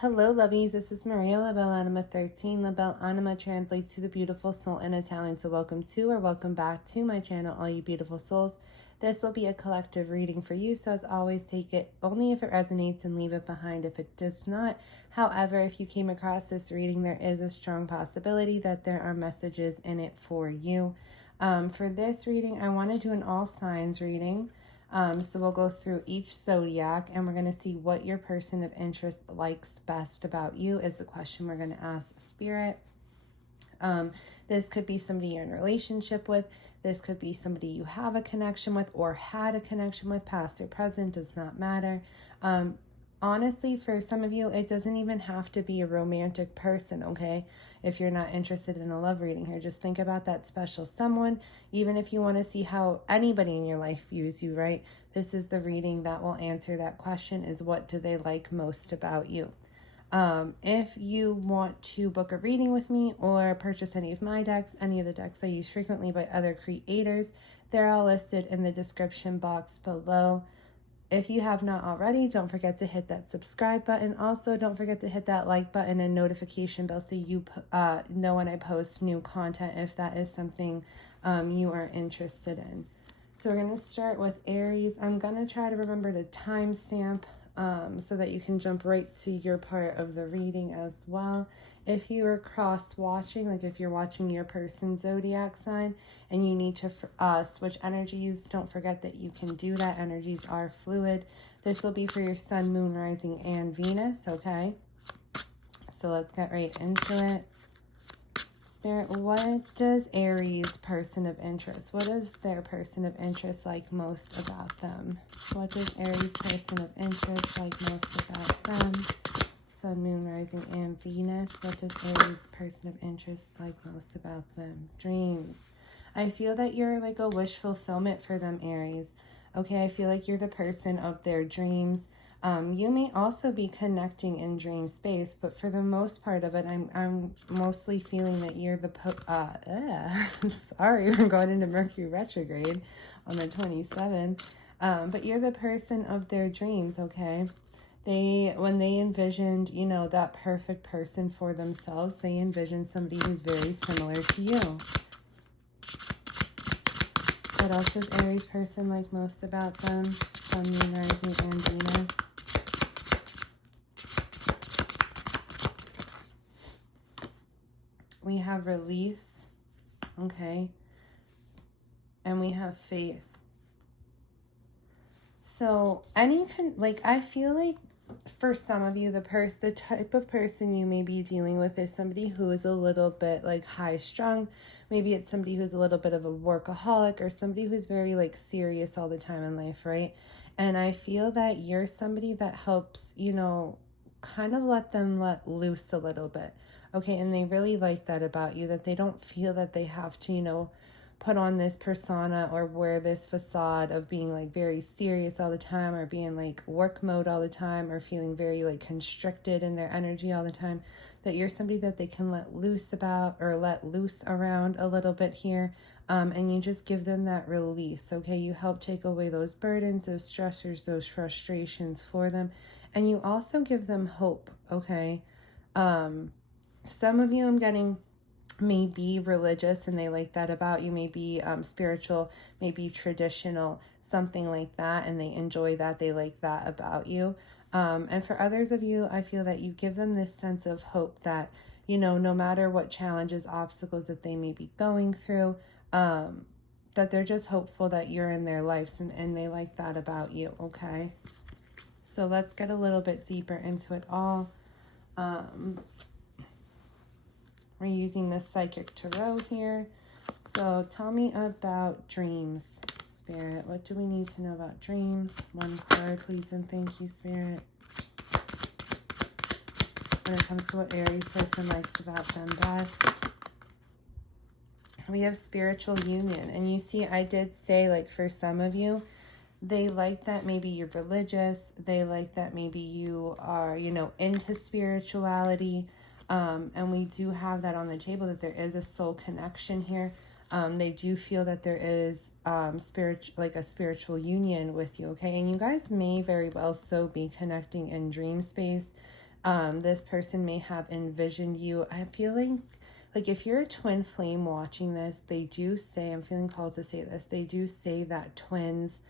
Hello, lovies. This is Maria, Labelle Anima 13. Labelle Anima translates to the beautiful soul in Italian. So welcome to or welcome back to my channel, all you beautiful souls. This will be a collective reading for you. So as always, take it only if it resonates and leave it behind if it does not. However, if you came across this reading, there is a strong possibility that there are messages in it for you. For this reading, I want to do an all signs reading. So we'll go through each zodiac and we're going to see what your person of interest likes best about you is the question we're going to ask Spirit. This could be somebody you're in a relationship with. This could be somebody you have a connection with or had a connection with, past or present, does not matter. Honestly, for some of you, it doesn't even have to be a romantic person, okay? If you're not interested in a love reading here, just think about that special someone. Even if you want to see how anybody in your life views you, right? This is the reading that will answer that question, is what do they like most about you? If you want to book a reading with me or purchase any of my decks, any of the decks I use frequently by other creators, they're all listed in the description box below. If you have not already, don't forget to hit that subscribe button. Also, don't forget to hit that like button and notification bell so you know when I post new content if that is something you are interested in. So we're going to start with Aries. I'm going to try to remember to timestamp so that you can jump right to your part of the reading as well. If you are cross-watching, like if you're watching your person's zodiac sign and you need to switch energies, don't forget that you can do that. Energies are fluid. This will be for your sun, moon, rising, and Venus, okay? So let's get right into it. Spirit, what does Aries person of interest, what is their person of interest like most about them? What does Aries person of interest like most about them? Sun, moon, rising, and Venus. What does Aries person of interest like most about them? Dreams. I feel that you're like a wish fulfillment for them, Aries. Okay, I feel like you're the person of their dreams. You may also be connecting in dream space, but for the most part of it, I'm mostly feeling that you're the sorry, we're going into Mercury retrograde on the 27th. But you're the person of their dreams, okay? When they envisioned, you know, that perfect person for themselves, they envisioned somebody who's very similar to you. What else does Aries person like most about them? Sun, moon, rising, and Venus. We have release, okay? And we have faith. So I feel like for some of you, the type of person you may be dealing with is somebody who is a little bit like high strung. Maybe it's somebody who's a little bit of a workaholic or somebody who's very like serious all the time in life, right? And I feel that you're somebody that helps, you know, kind of let them let loose a little bit. Okay, and they really like that about you, that they don't feel that they have to, you know, put on this persona or wear this facade of being like very serious all the time or being like work mode all the time or feeling very like constricted in their energy all the time, that you're somebody that they can let loose about or let loose around a little bit here. And you just give them that release, okay? You help take away those burdens, those stressors, those frustrations for them. And you also give them hope, okay? Some of you I'm getting may be religious and they like that about you, may be spiritual, maybe traditional, something like that, and they enjoy that, they like that about you. And for others of you, I feel that you give them this sense of hope that, you know, no matter what challenges, obstacles that they may be going through, that they're just hopeful that you're in their lives and they like that about you, okay? So let's get a little bit deeper into it all. We're using this Psychic Tarot here. So tell me about dreams, Spirit. What do we need to know about dreams? One card, please, and thank you, Spirit. When it comes to what Aries person likes about them best. We have spiritual union. And you see, I did say, like, for some of you, they like that maybe you're religious. They like that maybe you are, you know, into spirituality. And we do have that on the table, that there is a soul connection here. They do feel that there is a spiritual union with you, okay? And you guys may very well so be connecting in dream space. This person may have envisioned you. I feel like if you're a twin flame watching this, they do say, I'm feeling called to say this, they do say that twins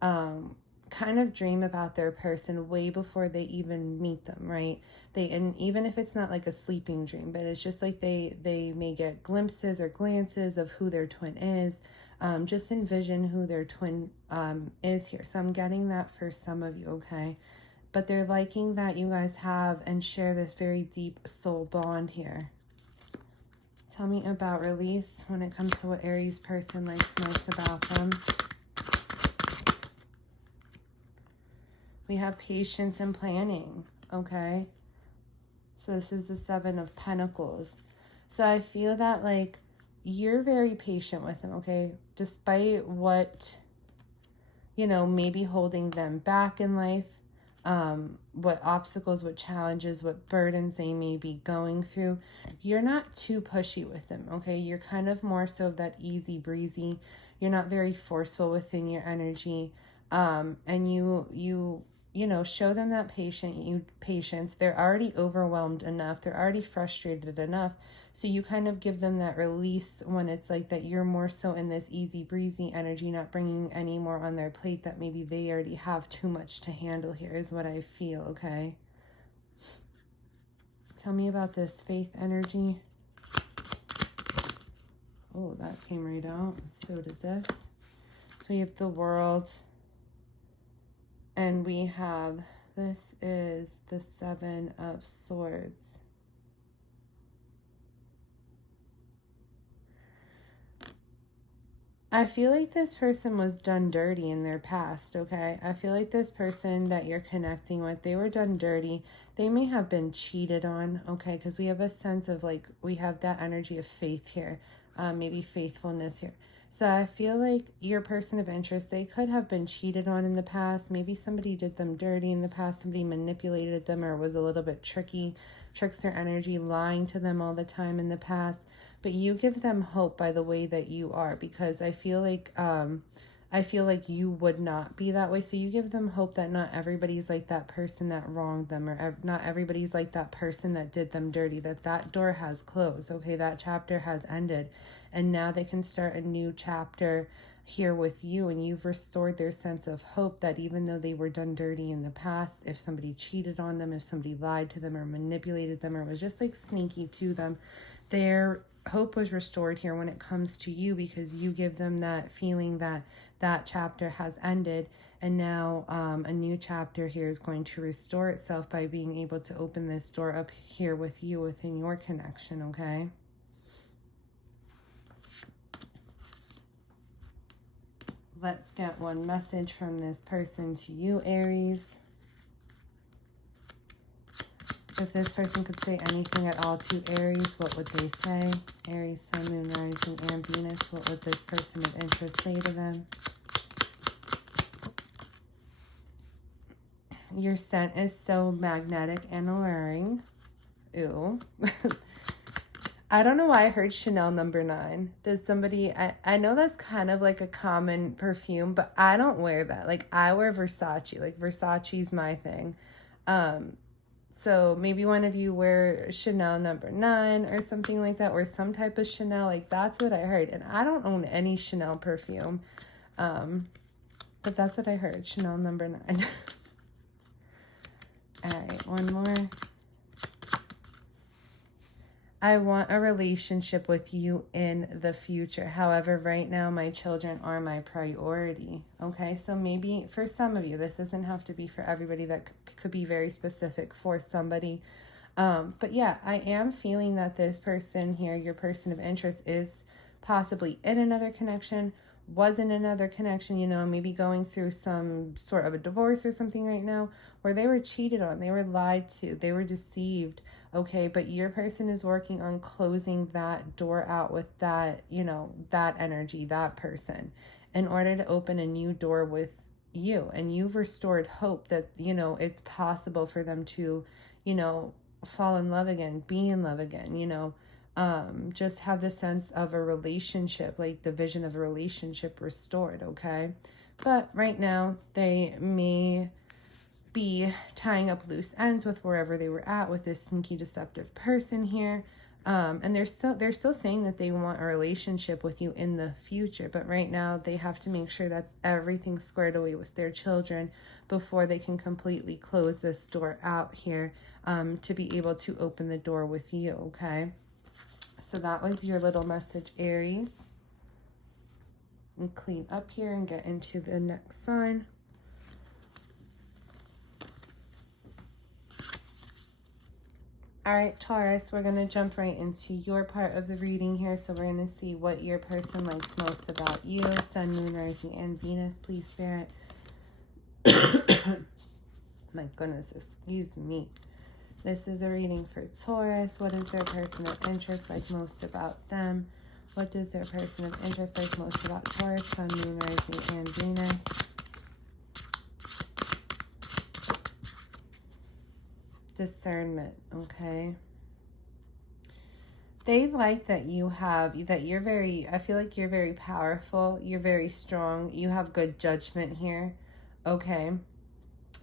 kind of dream about their person way before they even meet them, right? And even if it's not like a sleeping dream, but it's just like they may get glimpses or glances of who their twin is. Just envision who their twin is here. So I'm getting that for some of you, okay? But they're liking that you guys have and share this very deep soul bond here. Tell me about release when it comes to what Aries person likes most about them. We have patience and planning, okay? So this is the Seven of Pentacles. So I feel that like you're very patient with them, okay? Despite what, you know, maybe holding them back in life, what obstacles, what challenges, what burdens they may be going through, you're not too pushy with them, okay? You're kind of more so of that easy breezy. You're not very forceful within your energy, and you know, show them that patience. They're already overwhelmed enough. They're already frustrated enough. So you kind of give them that release when it's like that you're more so in this easy breezy energy, not bringing any more on their plate that maybe they already have too much to handle here is what I feel, okay? Tell me about this faith energy. Oh, that came right out. So did this. So we have the World. And we have, this is the Seven of Swords. I feel like this person was done dirty in their past, okay? I feel like this person that you're connecting with, they were done dirty. They may have been cheated on, okay? Because we have a sense of like, we have that energy of faith here, maybe faithfulness here. So I feel like your person of interest, they could have been cheated on in the past. Maybe somebody did them dirty in the past. Somebody manipulated them or was a little bit trickster energy, lying to them all the time in the past. But you give them hope by the way that you are, because I feel like you would not be that way. So you give them hope that not everybody's like that person that wronged them, or not everybody's like that person that did them dirty, that door has closed, okay? That chapter has ended. And now they can start a new chapter here with you, and you've restored their sense of hope that even though they were done dirty in the past, if somebody cheated on them, if somebody lied to them or manipulated them or was just like sneaky to them, their hope was restored here when it comes to you, because you give them that feeling that that chapter has ended, and now a new chapter here is going to restore itself by being able to open this door up here with you within your connection, okay? Let's get one message from this person to you, Aries. If this person could say anything at all to Aries, what would they say? Aries, Sun, Moon, Rising, and Venus. What would this person of interest say to them? Your scent is so magnetic and alluring. Ew. I don't know why I heard Chanel No. 9. Does somebody, I know that's kind of like a common perfume, but I don't wear that. Like, I wear Versace. Like, Versace's my thing. So maybe one of you wear Chanel No. 9 or something like that, or some type of Chanel. Like, that's what I heard. And I don't own any Chanel perfume. But that's what I heard. Chanel No. 9. All right, one more. I want a relationship with you in the future. However, right now, my children are my priority. Okay, so maybe for some of you, this doesn't have to be for everybody. That could be very specific for somebody. But yeah, I am feeling that this person here, your person of interest, is possibly in another connection, was in another connection, you know, maybe going through some sort of a divorce or something right now, where they were cheated on, they were lied to, they were deceived. Okay, but your person is working on closing that door out with that, you know, that energy, that person, in order to open a new door with you. And you've restored hope that, you know, it's possible for them to, you know, fall in love again, be in love again, you know, just have the sense of a relationship, like the vision of a relationship restored, okay? But right now, they may be tying up loose ends with wherever they were at with this sneaky deceptive person here. And they're still saying that they want a relationship with you in the future, but right now they have to make sure that's everything squared away with their children before they can completely close this door out here, to be able to open the door with you. Okay, so that was your little message, Aries. And clean up here and get into the next sign. All right, Taurus, we're going to jump right into your part of the reading here. So we're going to see what your person likes most about you. Sun, Moon, Rising, and Venus, please, Spirit. My goodness, excuse me. This is a reading for Taurus. What is their person of interest like most about them? What does their person of interest like most about Taurus, Sun, Moon, Rising, and Venus? Discernment, okay? They like that you're very, I feel like you're very powerful, you're very strong, you have good judgment here, okay?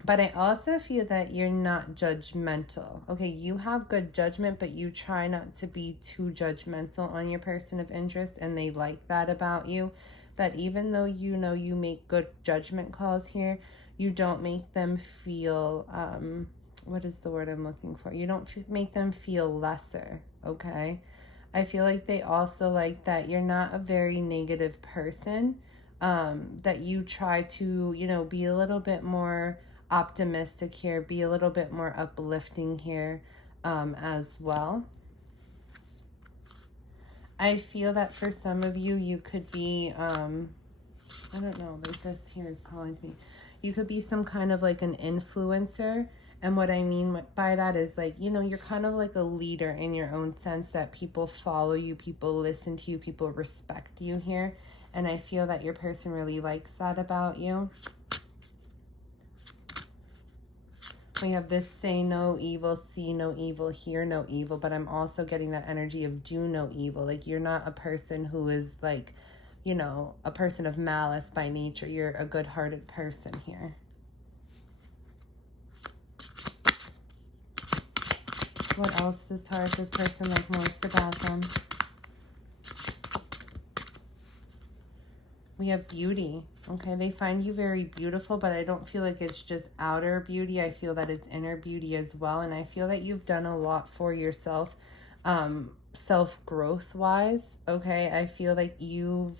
But I also feel that you're not judgmental, okay? You have good judgment, but you try not to be too judgmental on your person of interest, and they like that about you. That even though you know you make good judgment calls here, you don't make them feel, what is the word I'm looking for? You don't make them feel lesser, okay? I feel like they also like that you're not a very negative person, that you try to, you know, be a little bit more optimistic here, be a little bit more uplifting here, as well. I feel that for some of you, you could be, I don't know, like this here is calling to me. You could be some kind of like an influencer. And what I mean by that is, like, you know, you're kind of like a leader in your own sense, that people follow you, people listen to you, people respect you here. And I feel that your person really likes that about you. We have this say no evil, see no evil, hear no evil, but I'm also getting that energy of do no evil. Like, you're not a person who is like, you know, a person of malice by nature. You're a good-hearted person here. What else does Taurus's person like most about them? We have beauty. Okay, they find you very beautiful, but I don't feel like it's just outer beauty. I feel that it's inner beauty as well. And I feel that you've done a lot for yourself, self-growth wise. Okay, I feel like you've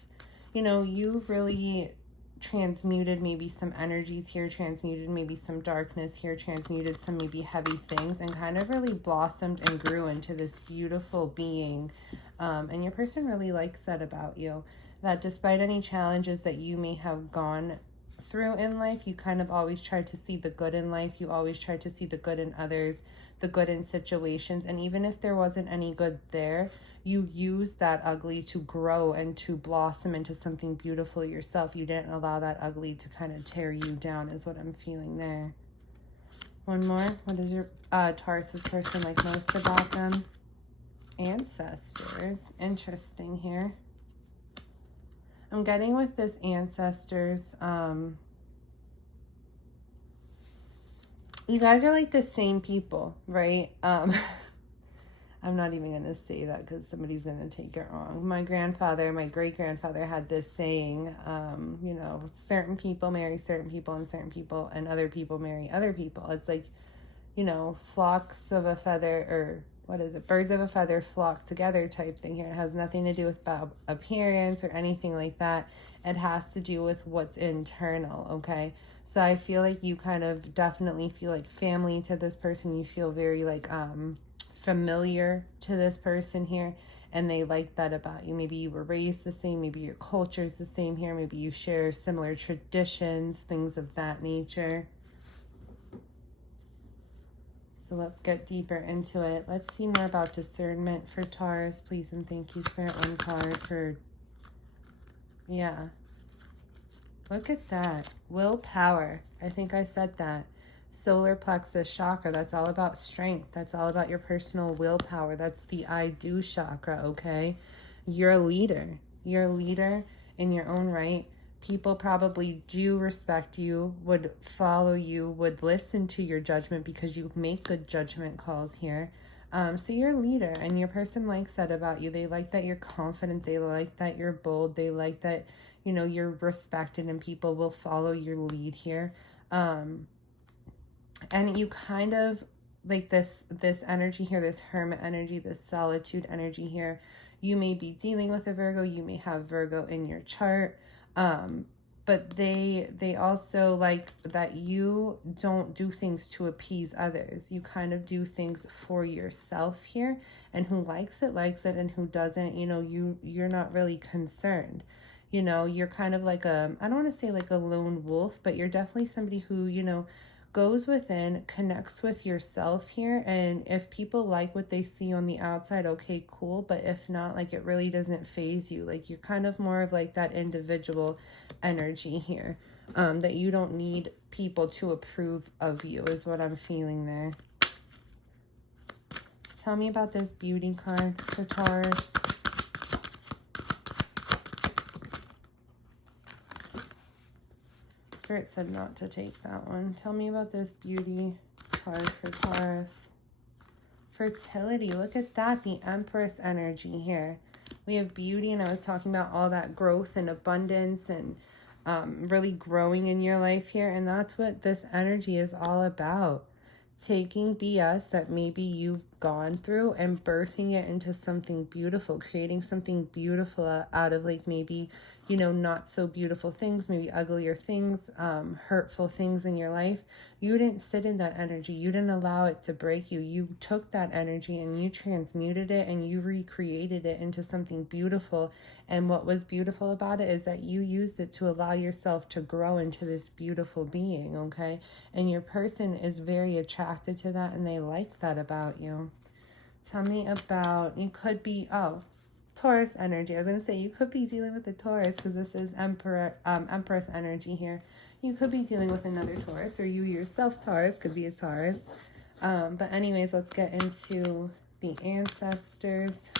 really transmuted maybe some energies here, transmuted maybe some darkness here, transmuted some maybe heavy things, and kind of really blossomed and grew into this beautiful being. And your person really likes that about you, that despite any challenges that you may have gone through in life, you kind of always try to see the good in life. You always try to see the good in others, the good in situations. And even if there wasn't any good there, you use that ugly to grow and to blossom into something beautiful yourself. You didn't allow that ugly to kind of tear you down, is what I'm feeling there. One more. What is your Taurus's person like most about them? Ancestors. Interesting here. I'm getting with this ancestors. You guys are like the same people, right? I'm not even going to say that because somebody's going to take it wrong. My grandfather, my great-grandfather had this saying, you know, certain people marry certain people, and other people marry other people. It's like, you know, flocks of a feather, or what is it? Birds of a feather flock together type thing here. It has nothing to do with appearance or anything like that. It has to do with what's internal, okay? So I feel like you kind of definitely feel like family to this person. You feel very like familiar to this person here, and they like that about you. Maybe you were raised the same, maybe your culture is the same here, maybe you share similar traditions, things of that nature. So let's get deeper into it. Let's see more about discernment for Taurus, please, and thank you, Spirit. One card for, yeah. Look at that. Willpower. I think I said that. Solar plexus chakra. That's all about strength. That's all about your personal willpower. That's the I do chakra, okay? You're a leader. You're a leader in your own right. People probably do respect you, would follow you, would listen to your judgment because you make good judgment calls here. So you're a leader, and your person likes that about you. They like that you're confident. They like that you're bold. They like that, you know, you're respected and people will follow your lead here. And you kind of like this energy here, this hermit energy, this solitude energy here. You may be dealing with a Virgo. You may have Virgo in your chart. But they also like that you don't do things to appease others. You kind of do things for yourself here, and who likes it, and who doesn't, you know, you're not really concerned. You know, you're kind of like I don't want to say like a lone wolf, but you're definitely somebody who, you know, goes within, connects with yourself here, and if people like what they see on the outside, okay, cool, but if not, like, it really doesn't phase you. Like, you're kind of more of like that individual energy here, that you don't need people to approve of you, is what I'm feeling there. Tell me about this beauty card for Taurus. Spirit said not to take that one. Tell me about this beauty card for Taurus. Fertility. Look at that. The Empress energy here. We have beauty, and I was talking about all that growth and abundance and really growing in your life here. And that's what this energy is all about. Taking BS that maybe you've gone through and birthing it into something beautiful, creating something beautiful out of like maybe, you know, not so beautiful things, maybe uglier things, hurtful things in your life. You didn't sit in that energy. You didn't allow it to break you. You took that energy and you transmuted it and you recreated it into something beautiful. And what was beautiful about it is that you used it to allow yourself to grow into this beautiful being, okay? And your person is very attracted to that, and they like that about you. Tell me about, you could be, Taurus energy. I was going to say, you could be dealing with a Taurus because this is Empress energy here. You could be dealing with another Taurus, or you yourself, Taurus, could be a Taurus. But anyways, let's get into the ancestors.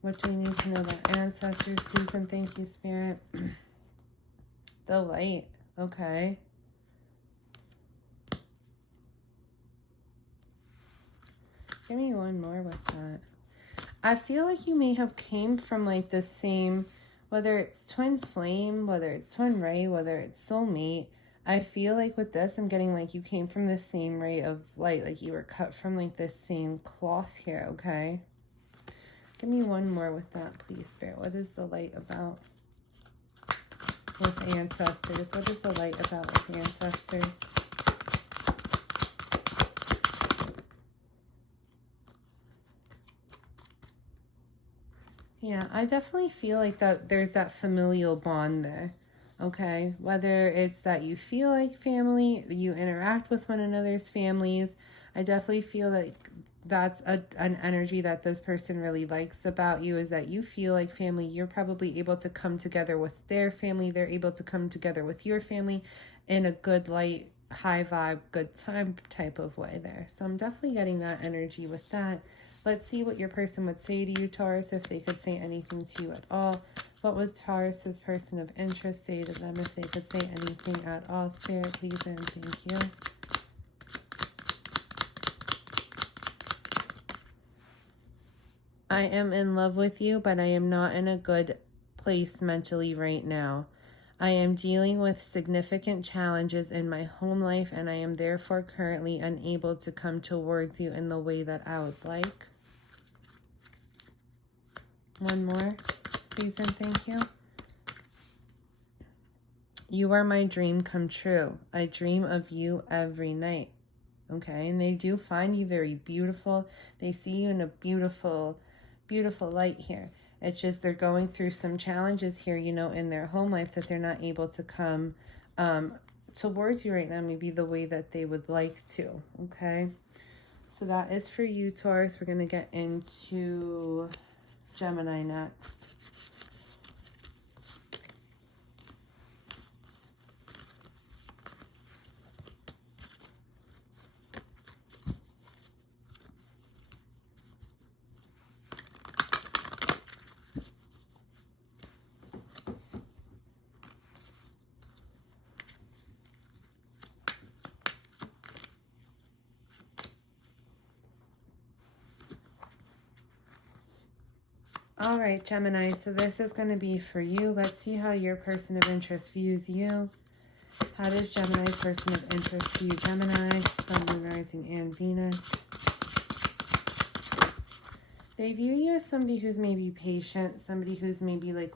What do you need to know about ancestors, please, and thank you, Spirit. The light. Okay. Give me one more with that. I feel like you may have came from like the same, whether it's twin flame, whether it's twin ray, whether it's soulmate. I feel like with this, I'm getting like you came from the same ray of light, like you were cut from like the same cloth here, okay? Give me one more with that, please, Spirit. What is the light about with ancestors? What is the light about with ancestors? Yeah, I definitely feel like that there's that familial bond there, okay? Whether it's that you feel like family, you interact with one another's families, I definitely feel like that's an energy that this person really likes about you, is that you feel like family. You're probably able to come together with their family. They're able to come together with your family in a good light, high vibe, good time type of way there. So I'm definitely getting that energy with that. Let's see what your person would say to you, Taurus, if they could say anything to you at all. What would Taurus's person of interest say to them if they could say anything at all? Spirit, please, and thank you. I am in love with you, but I am not in a good place mentally right now. I am dealing with significant challenges in my home life, and I am therefore currently unable to come towards you in the way that I would like. One more, please, and thank you. You are my dream come true. I dream of you every night. Okay, and they do find you very beautiful. They see you in a beautiful, beautiful light here. It's just they're going through some challenges here, you know, in their home life that they're not able to come towards you right now, maybe the way that they would like to, okay? So that is for you, Taurus. We're going to get into Gemini next. All right, Gemini, so this is going to be for you. Let's see how your person of interest views you. How does Gemini's person of interest view Gemini, Sun, Moon, Rising, and Venus? They view you as somebody who's maybe patient, somebody who's maybe like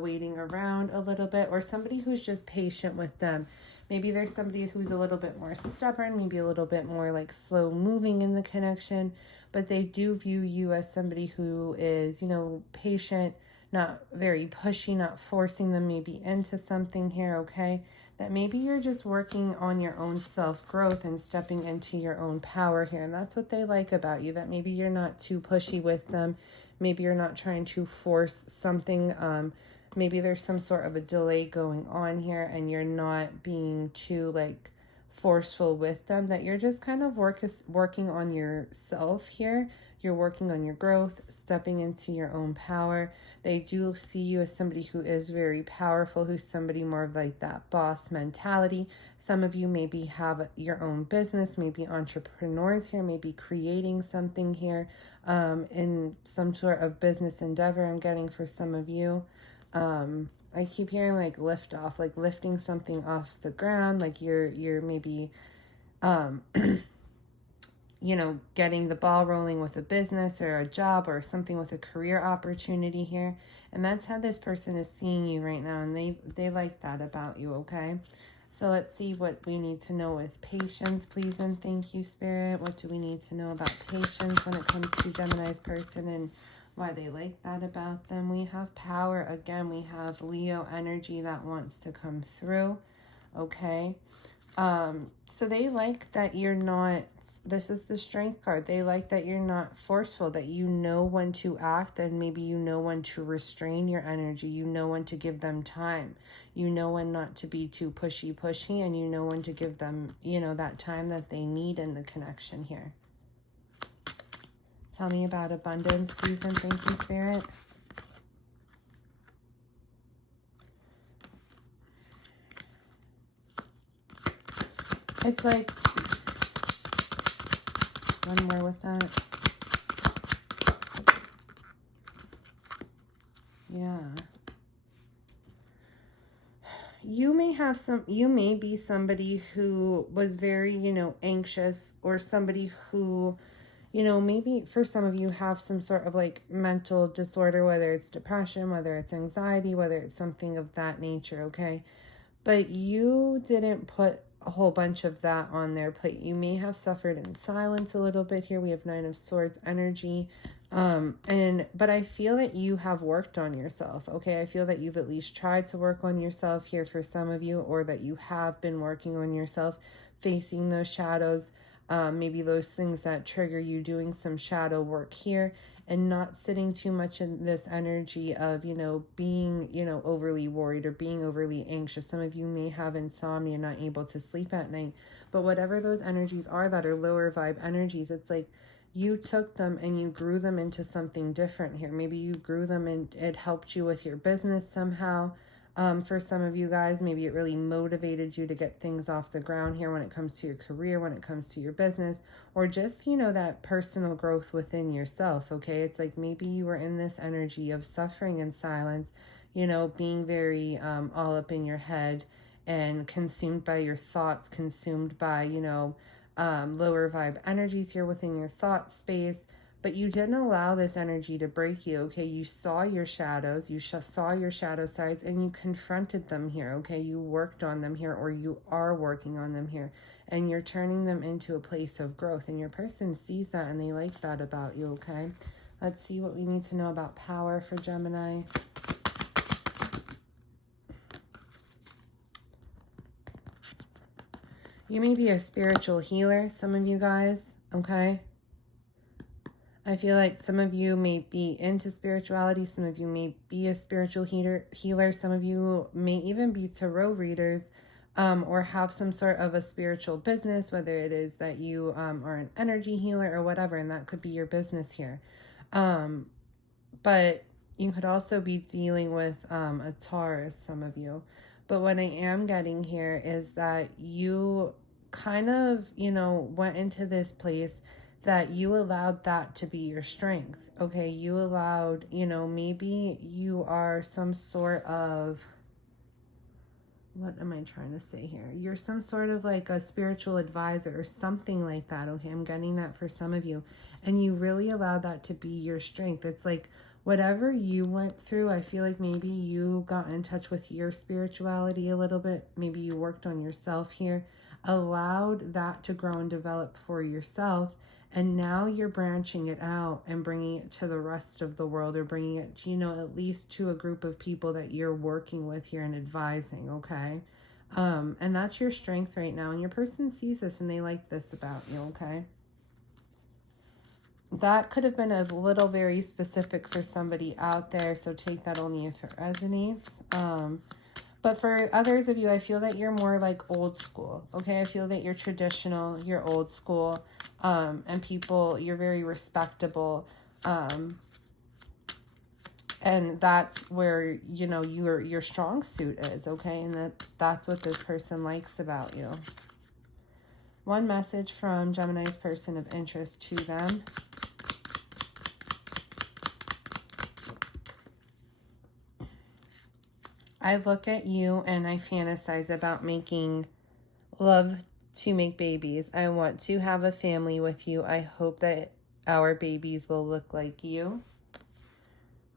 waiting around a little bit, or somebody who's just patient with them. Maybe there's somebody who's a little bit more stubborn, maybe a little bit more like slow moving in the connection, but they do view you as somebody who is, you know, patient, not very pushy, not forcing them maybe into something here, okay? That maybe you're just working on your own self-growth and stepping into your own power here. And that's what they like about you, that maybe you're not too pushy with them. Maybe you're not trying to force something. Maybe there's some sort of a delay going on here and you're not being too like forceful with them, that you're just kind of working on yourself here. You're working on your growth, stepping into your own power. They do see you as somebody who is very powerful, who's somebody more of like that boss mentality. Some of you maybe have your own business, maybe entrepreneurs here, maybe creating something here in some sort of business endeavor. I'm getting for some of you. I keep hearing like lift off, like lifting something off the ground, like you're maybe you know, getting the ball rolling with a business or a job or something with a career opportunity here. And that's how this person is seeing you right now. And they like that about you, okay? So let's see what we need to know with patience, please. And thank you, Spirit. What do we need to know about patience when it comes to Gemini's person and why they like that about them? We have power. Again, we have Leo energy that wants to come through, okay? So they like that you're not, this is the strength card. They like that you're not forceful, that you know when to act and maybe you know when to restrain your energy. You know when to give them time. You know when not to be too pushy, and you know when to give them, you know, that time that they need in the connection here. Tell me about abundance, please, and thank you, Spirit. It's like, one more with that. Yeah. You may be somebody who was very, you know, anxious, or somebody who, you know, maybe for some of you have some sort of like mental disorder, whether it's depression, whether it's anxiety, whether it's something of that nature, okay? But you didn't put a whole bunch of that on their plate. You may have suffered in silence a little bit here. We have Nine of Swords energy. But I feel that you have worked on yourself, okay? I feel that you've at least tried to work on yourself here for some of you, or that you have been working on yourself, facing those shadows, maybe those things that trigger you, doing some shadow work here, and not sitting too much in this energy of, you know, being, you know, overly worried or being overly anxious. Some of you may have insomnia, not able to sleep at night, but whatever those energies are that are lower vibe energies, it's like you took them and you grew them into something different here. Maybe you grew them and it helped you with your business somehow. For some of you guys, maybe it really motivated you to get things off the ground here when it comes to your career, when it comes to your business, or just, you know, that personal growth within yourself, okay? It's like maybe you were in this energy of suffering in silence, you know, being very all up in your head and consumed by your thoughts, consumed by, you know, lower vibe energies here within your thought space. But you didn't allow this energy to break you, okay? You saw your shadows, you saw your shadow sides, and you confronted them here, okay? You worked on them here, or you are working on them here, and you're turning them into a place of growth. And your person sees that, and they like that about you, okay? Let's see what we need to know about power for Gemini. You may be a spiritual healer, some of you guys, okay? I feel like some of you may be into spirituality. Some of you may be a spiritual healer. Some of you may even be tarot readers, or have some sort of a spiritual business, whether it is that you are an energy healer or whatever, and that could be your business here. But you could also be dealing with a Taurus, some of you. But what I am getting here is that you kind of, you know, went into this place that you allowed that to be your strength. Okay, you allowed, you know, maybe you are some sort of, what am I trying to say here? You're some sort of like a spiritual advisor or something like that. Okay, I'm getting that for some of you. And you really allowed that to be your strength. It's like whatever you went through, I feel like maybe you got in touch with your spirituality a little bit. Maybe you worked on yourself here, allowed that to grow and develop for yourself. And now you're branching it out and bringing it to the rest of the world, or bringing it, you know, at least to a group of people that you're working with here and advising, okay? And that's your strength right now. And your person sees this and they like this about you, okay? That could have been a little very specific for somebody out there, so take that only if it resonates. But for others of you, I feel that you're more like old school, okay? I feel that you're traditional, you're old school, and people, you're very respectable, and that's where, you know, your strong suit is, okay? And that's what this person likes about you. One message from Gemini's person of interest to them. I look at you and I fantasize about making love to make babies. I want to have a family with you. I hope that our babies will look like you.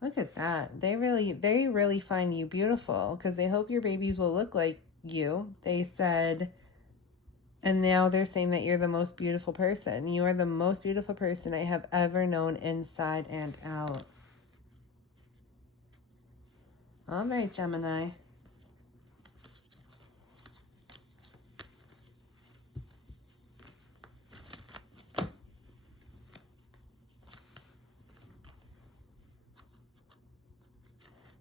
Look at that. They really find you beautiful because they hope your babies will look like you. They said, and now they're saying that you're the most beautiful person. You are the most beautiful person I have ever known, inside and out. All right, Gemini.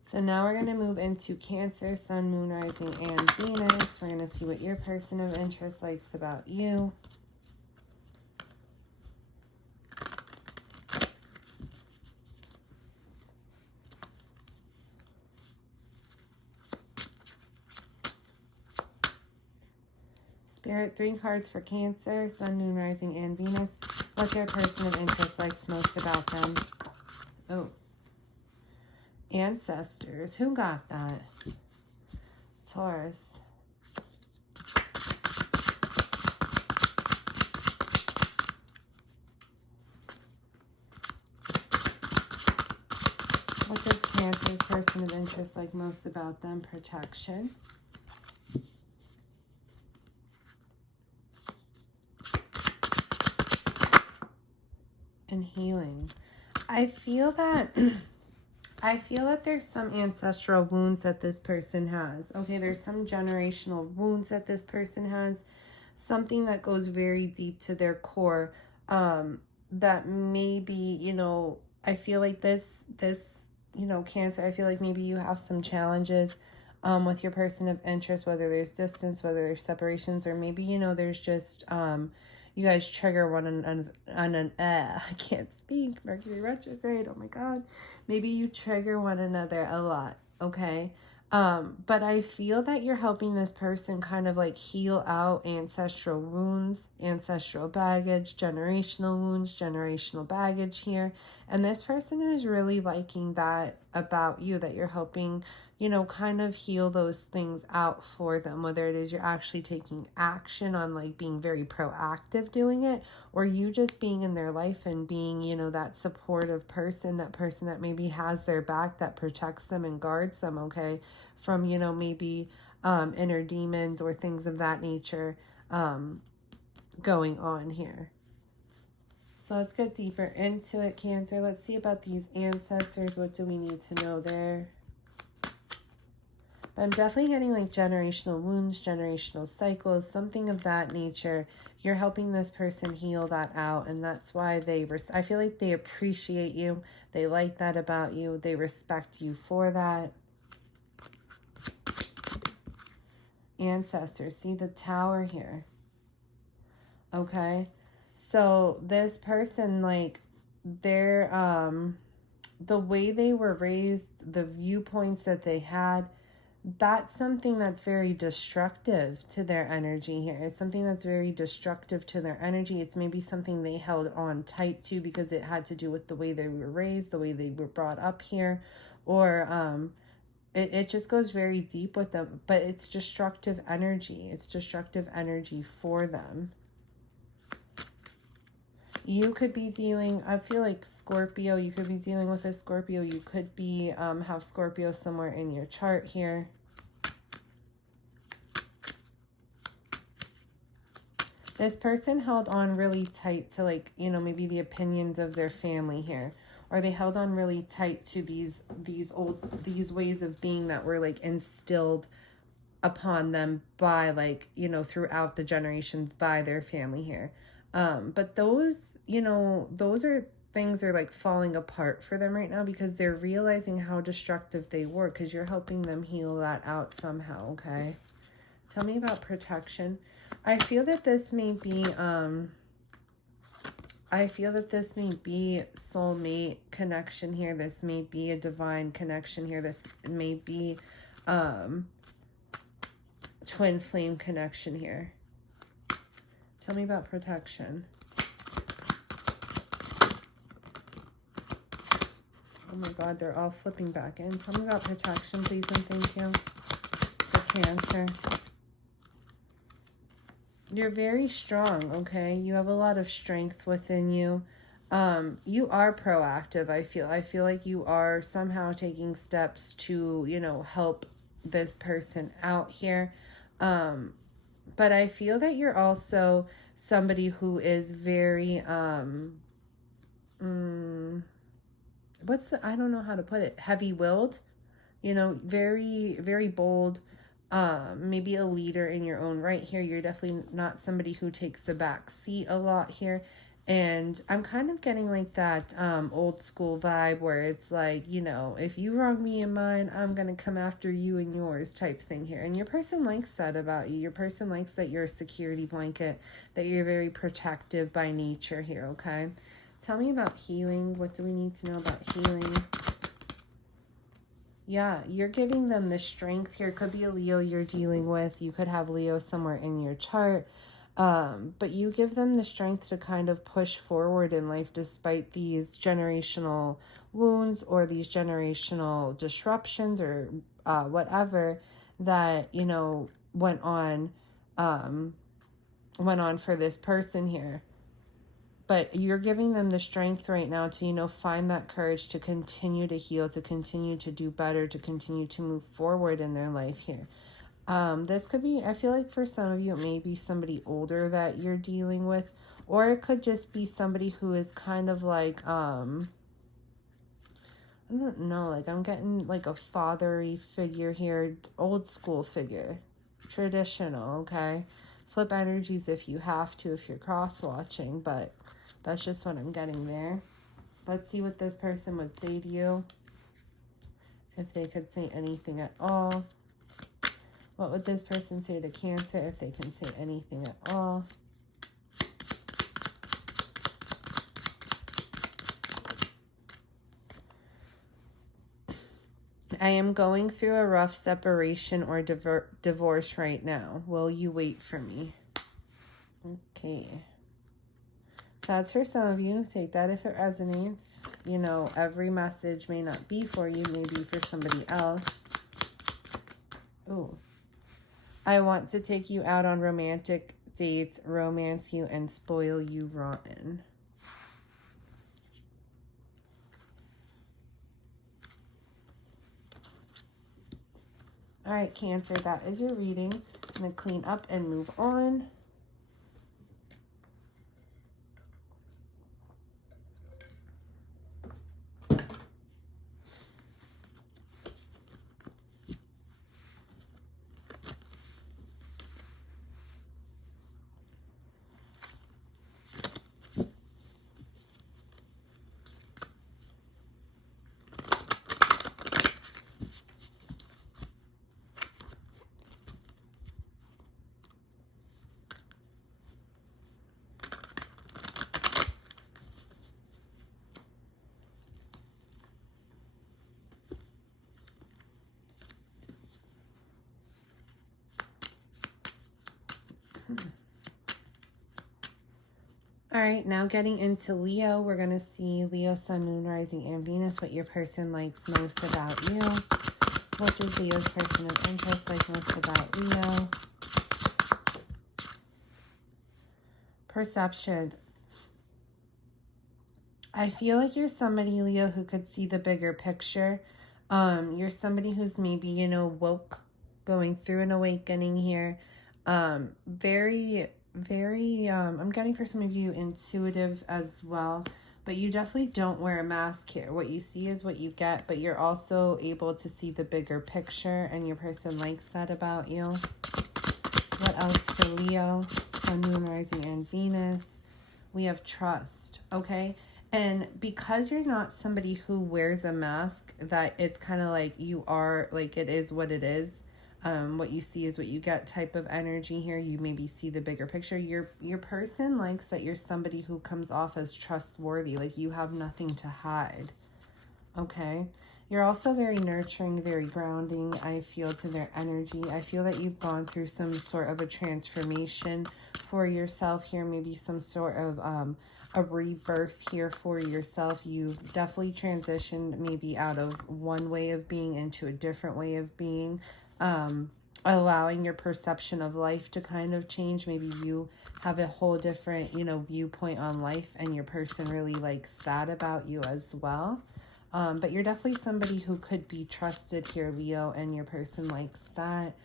So now we're going to move into Cancer, Sun, Moon, Rising, and Venus. We're going to see what your person of interest likes about you. Spirit, 3 cards for Cancer, Sun, Moon, Rising, and Venus. What your person of interest likes most about them. Oh. Ancestors. Who got that? Taurus. What does Cancer's person of interest like most about them? Protection. And healing. I feel that there's some ancestral wounds that this person has. Okay, there's some generational wounds that this person has. Something that goes very deep to their core. That maybe, you know, I feel like this, you know, Cancer, I feel like maybe you have some challenges with your person of interest, whether there's distance, whether there's separations, or maybe, you know, there's just, you guys trigger one another, I can't speak, Mercury retrograde, oh my God. Maybe you trigger one another a lot, okay? But I feel that you're helping this person kind of like heal out ancestral wounds, ancestral baggage, generational wounds, generational baggage here. And this person is really liking that about you, that you're helping, you know, kind of heal those things out for them, whether it is you're actually taking action on like being very proactive doing it, or you just being in their life and being, you know, that supportive person, that person that maybe has their back, that protects them and guards them, okay, from, you know, maybe inner demons or things of that nature going on here. So let's get deeper into it, Cancer. Let's see about these ancestors. What do we need to know there? I'm definitely getting like generational wounds, generational cycles, something of that nature. You're helping this person heal that out, and that's why I feel like they appreciate you. They like that about you. They respect you for that. Ancestors, see the Tower here. Okay, so this person, like, they're the way they were raised, the viewpoints that they had, that's something that's very destructive to their energy here. It's something that's very destructive to their energy. It's maybe something they held on tight to because it had to do with the way they were raised, the way they were brought up here, or it just goes very deep with them, but it's destructive energy. It's destructive energy for them. You could be dealing, I feel like Scorpio, you could be dealing with a Scorpio. You could be, have Scorpio somewhere in your chart here. This person held on really tight to, like, you know, maybe the opinions of their family here. Or they held on really tight to these ways of being that were, like, instilled upon them by, like, you know, throughout the generations by their family here. But those, you know, those are things are like falling apart for them right now because they're realizing how destructive they were, because you're helping them heal that out somehow. Okay. Tell me about protection. I feel that this may be, soulmate connection here. This may be a divine connection here. This may be, twin flame connection here. Tell me about protection. Oh my God, they're all flipping back in. Tell me about protection, please, and thank you. For Cancer. You're very strong, okay? You have a lot of strength within you. You are proactive, I feel. I feel like you are somehow taking steps to, you know, help this person out here. But I feel that you're also somebody who is very, I don't know how to put it, heavy-willed, you know, very, very bold, maybe a leader in your own right here. You're definitely not somebody who takes the back seat a lot here. And I'm kind of getting like that old school vibe where it's like, you know, if you wrong me in mine, I'm going to come after you and yours type thing here. And your person likes that about you. Your person likes that you're a security blanket, that you're very protective by nature here, okay? Tell me about healing. What do we need to know about healing? Yeah, you're giving them the strength here. Could be a Leo you're dealing with. You could have Leo somewhere in your chart. But you give them the strength to kind of push forward in life despite these generational wounds or these generational disruptions or whatever that, you know, went on for this person here. But you're giving them the strength right now to, you know, find that courage to continue to heal, to continue to do better, to continue to move forward in their life here. This could be, I feel like for some of you, it may be somebody older that you're dealing with, or it could just be somebody who is kind of like, I don't know, like I'm getting like a father-y figure here, old school figure, traditional, okay? Flip energies if you have to, if you're cross-watching, but that's just what I'm getting there. Let's see what this person would say to you, if they could say anything at all. What would this person say to Cancer if they can say anything at all? I am going through a rough separation or divorce right now. Will you wait for me? Okay. So that's for some of you. Take that if it resonates. You know, every message may not be for you, maybe for somebody else. Ooh. I want to take you out on romantic dates, romance you, and spoil you rotten. All right, Cancer, that is your reading. I'm going to clean up and move on. All right, now getting into Leo, we're going to see Leo, Sun, Moon, Rising, and Venus, what your person likes most about you. What does Leo's person of interest like most about Leo? Perception. I feel like you're somebody, Leo, who could see the bigger picture. You're somebody who's maybe, you know, woke, going through an awakening here. Very, I'm getting for some of you intuitive as well, but you definitely don't wear a mask here. What you see is what you get, but you're also able to see the bigger picture, and your person likes that about you. What else for Leo? Sun, Moon, Rising, and Venus. We have trust, okay? And because you're not somebody who wears a mask, that it's kind of like you are, like it is what it is. What you see is what you get type of energy here. You maybe see the bigger picture. Your person likes that you're somebody who comes off as trustworthy, like you have nothing to hide, okay? You're also very nurturing, very grounding, I feel, to their energy. I feel that you've gone through some sort of a transformation for yourself here, maybe some sort of a rebirth here for yourself. You've definitely transitioned maybe out of one way of being into a different way of being, allowing your perception of life to kind of change. Maybe you have a whole different, you know, viewpoint on life, and your person really likes that about you as well. But you're definitely somebody who could be trusted here, Leo, and your person likes that.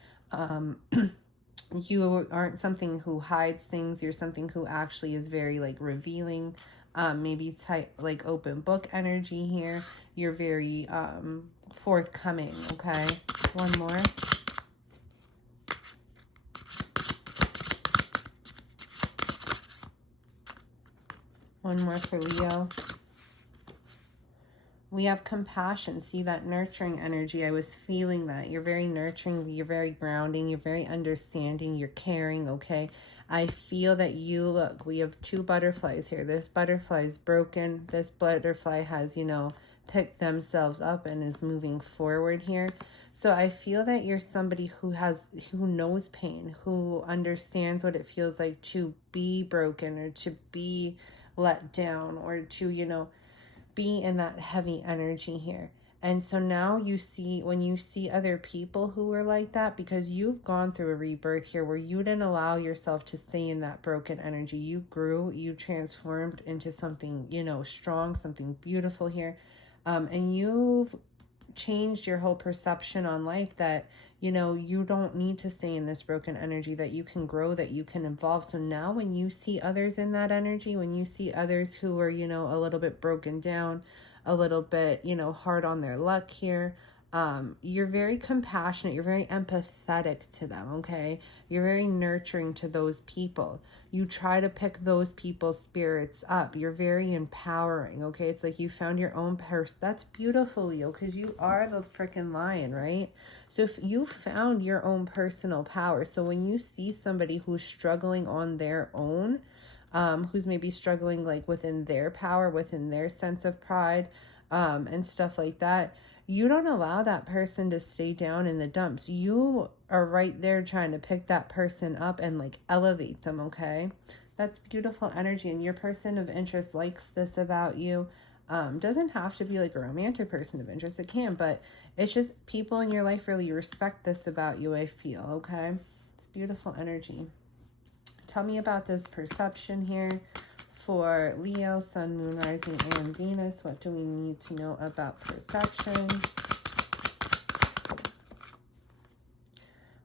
You aren't something who hides things. You're something who actually is very, like, revealing, maybe type, like, open book energy here. You're very forthcoming, okay? One more. One more for Leo. We have compassion. See that nurturing energy? I was feeling that. You're very nurturing. You're very grounding. You're very understanding. You're caring, okay? I feel that you, look, we have two butterflies here. This butterfly is broken. This butterfly has, you know, picked themselves up and is moving forward here. So I feel that you're somebody who knows pain, who understands what it feels like to be broken, or to be let down, or to, you know, be in that heavy energy here. And so now you see, when you see other people who are like that, because you've gone through a rebirth here where you didn't allow yourself to stay in that broken energy. You grew, you transformed into something, you know, strong, something beautiful here. And you've changed your whole perception on life, that, you know, you don't need to stay in this broken energy, that you can grow, that you can evolve. So now when you see others in that energy, when you see others who are, you know, a little bit broken down, a little bit, you know, hard on their luck here, you're very compassionate, you're very empathetic to them, okay? You're very nurturing to those people. You try to pick those people's spirits up. You're very empowering, okay? It's like you found your own person. That's beautiful, Leo, because you are the freaking lion, right? So if you found your own personal power, so when you see somebody who's struggling on their own, who's maybe struggling like within their power, within their sense of pride, and stuff like that, you don't allow that person to stay down in the dumps. You are right there trying to pick that person up and like elevate them, okay? That's beautiful energy, and your person of interest likes this about you. Doesn't have to be like a romantic person of interest. It can, but it's just people in your life really respect this about you, I feel, okay? It's beautiful energy. Tell me about this perception here for Leo, Sun, Moon, Rising, and Venus. What do we need to know about perception?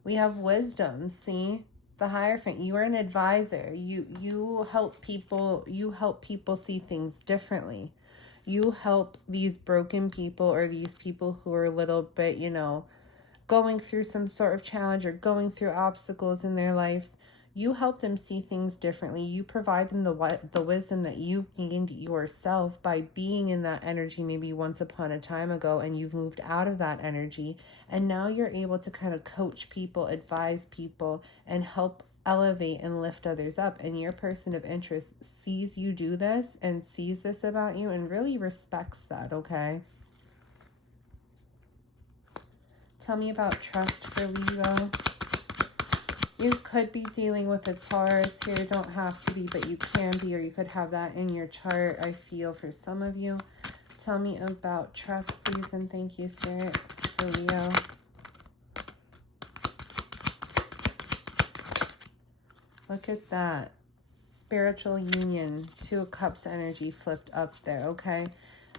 We have wisdom. See, the Hierophant. You are an advisor. You help people. You help people see things differently. You help these broken people, or these people who are a little bit, you know, going through some sort of challenge or going through obstacles in their lives. You help them see things differently. You provide them the wisdom that you've gained yourself by being in that energy maybe once upon a time ago, and you've moved out of that energy. And now you're able to kind of coach people, advise people, and help elevate and lift others up. And your person of interest sees you do this and sees this about you and really respects that, okay? Tell me about trust for Leo. You could be dealing with a Taurus here. You don't have to be, but you can be, or you could have that in your chart, I feel, for some of you. Tell me about trust, please, and thank you, Spirit, for Leo. Look at that. Spiritual union, 2 of Cups energy flipped up there, okay?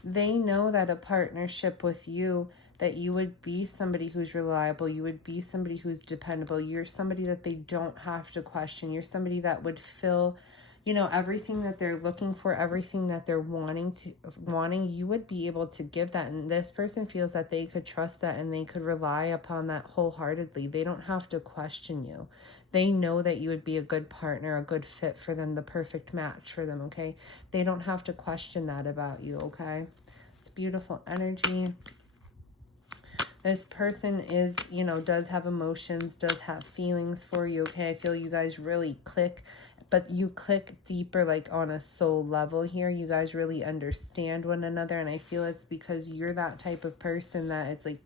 They know that a partnership with you, that you would be somebody who's reliable, you would be somebody who's dependable, you're somebody that they don't have to question, you're somebody that would fill, you know, everything that they're looking for, everything that they're wanting, you would be able to give that. And this person feels that they could trust that and they could rely upon that wholeheartedly. They don't have to question you. They know that you would be a good partner, a good fit for them, the perfect match for them, okay? They don't have to question that about you, okay? It's beautiful energy. This person is, you know, does have emotions, does have feelings for you, okay? I feel you guys really click, but you click deeper, like on a soul level here. You guys really understand one another, and I feel it's because you're that type of person that it's like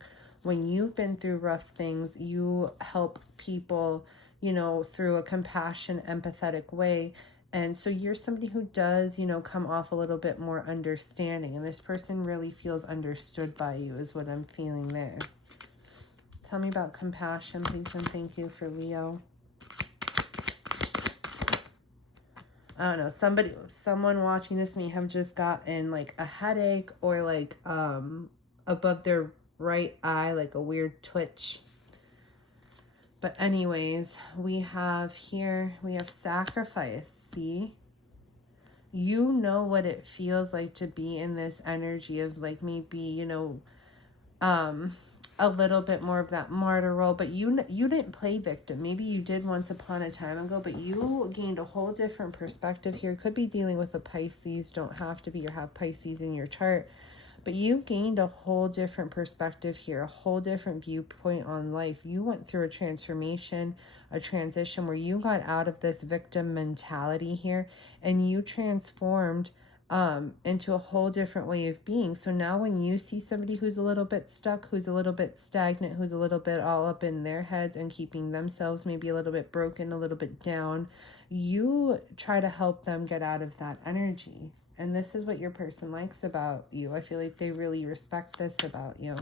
when you've been through rough things, you help people, you know, through a compassion, empathetic way. And so you're somebody who does, you know, come off a little bit more understanding. And this person really feels understood by you is what I'm feeling there. Tell me about compassion, please, and thank you, for Leo. I don't know, someone watching this may have just gotten like a headache or like above their right eye, like a weird twitch. But anyways, we have here, we have sacrifice. See, you know what it feels like to be in this energy of like maybe, you know, a little bit more of that martyr role, but you didn't play victim. Maybe you did once upon a time ago, but you gained a whole different perspective here. Could be dealing with a Pisces, don't have to be, or have Pisces in your chart. But you gained a whole different perspective here, a whole different viewpoint on life. You went through a transformation, a transition where you got out of this victim mentality here and you transformed into a whole different way of being. So now when you see somebody who's a little bit stuck, who's a little bit stagnant, who's a little bit all up in their heads and keeping themselves maybe a little bit broken, a little bit down, you try to help them get out of that energy. And this is what your person likes about you. I feel like they really respect this about you.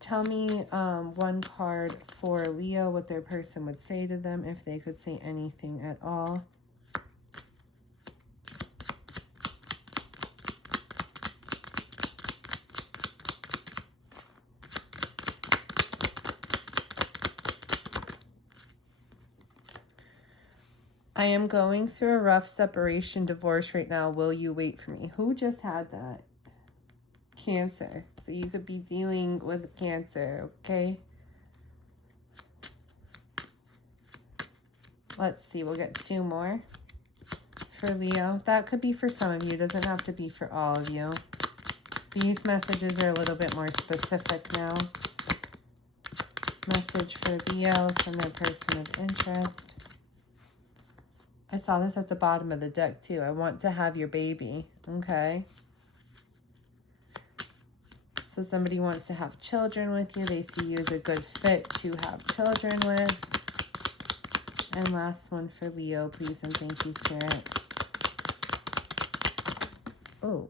Tell me one card for Leo, what their person would say to them, if they could say anything at all. I am going through a rough separation, divorce right now. Will you wait for me? Who just had that? Cancer. So you could be dealing with Cancer, okay? Let's see. We'll get 2 more for Leo. That could be for some of you. It doesn't have to be for all of you. These messages are a little bit more specific now. Message for Leo from their person of interest. I saw this at the bottom of the deck too. I want to have your baby. Okay. So somebody wants to have children with you. They see you as a good fit to have children with. And last one for Leo, please, and thank you, Spirit. Oh.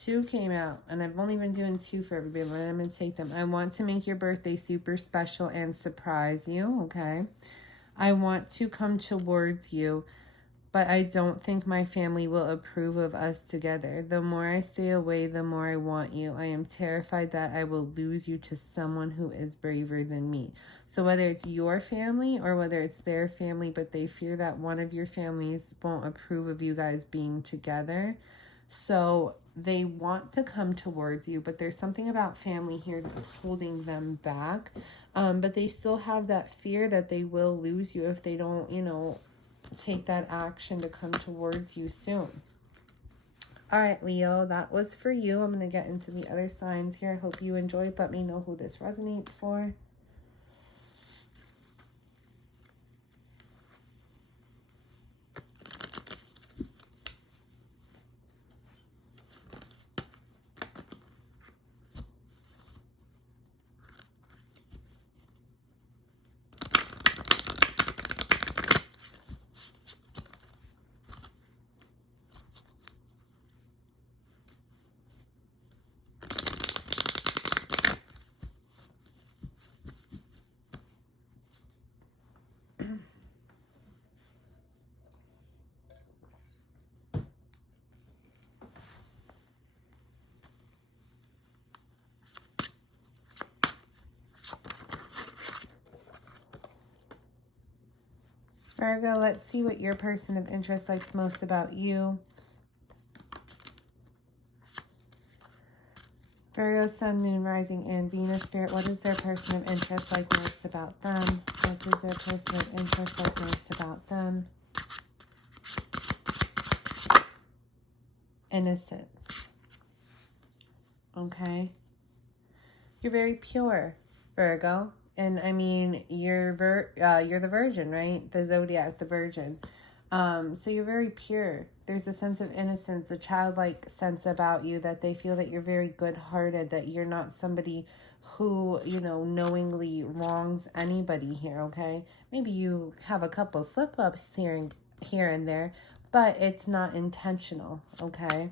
2 came out, and I've only been doing 2 for everybody, but I'm going to take them. I want to make your birthday super special and surprise you, okay? I want to come towards you, but I don't think my family will approve of us together. The more I stay away, the more I want you. I am terrified that I will lose you to someone who is braver than me. So whether it's your family or whether it's their family, but they fear that one of your families won't approve of you guys being together. So they want to come towards you, but there's something about family here that's holding them back. But they still have that fear that they will lose you if they don't, you know, take that action to come towards you soon. All right, Leo, that was for you. I'm going to get into the other signs here. I hope you enjoyed. Let me know who this resonates for. Virgo, let's see what your person of interest likes most about you. Virgo, Sun, Moon, Rising, and Venus. Spirit, what is their person of interest like most about them? What is their person of interest like most about them? Innocence. Okay. You're very pure, Virgo. And I mean, you're the Virgin, right? The zodiac, the Virgin. So you're very pure. There's a sense of innocence, a childlike sense about you, that they feel that you're very good-hearted, that you're not somebody who, you know, knowingly wrongs anybody here, okay? Maybe you have a couple slip-ups here and there, but it's not intentional, okay?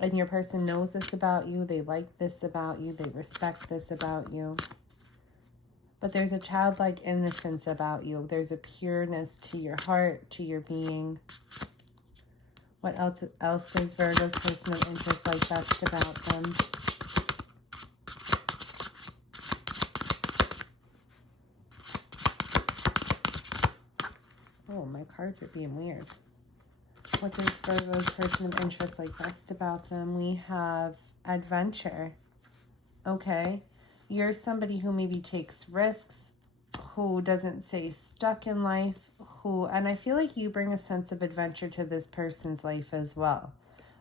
And your person knows this about you. They like this about you. They respect this about you. But there's a childlike innocence about you. There's a pureness to your heart, to your being. What else does Virgo's person of interest like best about them? Oh, my cards are being weird. What does Virgo's person of interest like best about them? We have adventure. Okay. You're somebody who maybe takes risks, who doesn't stay stuck in life, and I feel like you bring a sense of adventure to this person's life as well.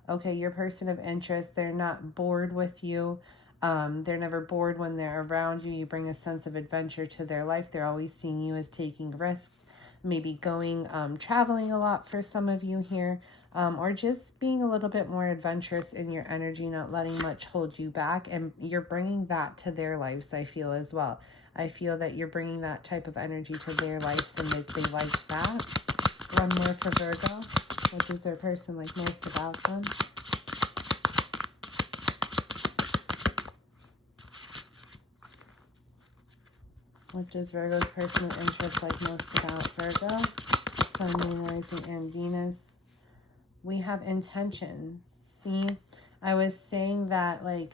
Okay, your person of interest, they're not bored with you. They're never bored when they're around you. You bring a sense of adventure to their life. They're always seeing you as taking risks, maybe going, traveling a lot for some of you here, or just being a little bit more adventurous in your energy, not letting much hold you back. And you're bringing that to their lives, I feel, as well. I feel that you're bringing that type of energy to their lives and they like that. One more for Virgo. What does their person like most about them? What does Virgo's person of interest like most about Virgo? Sun, Moon, Rising, and Venus. We have intention. See, I was saying that, like,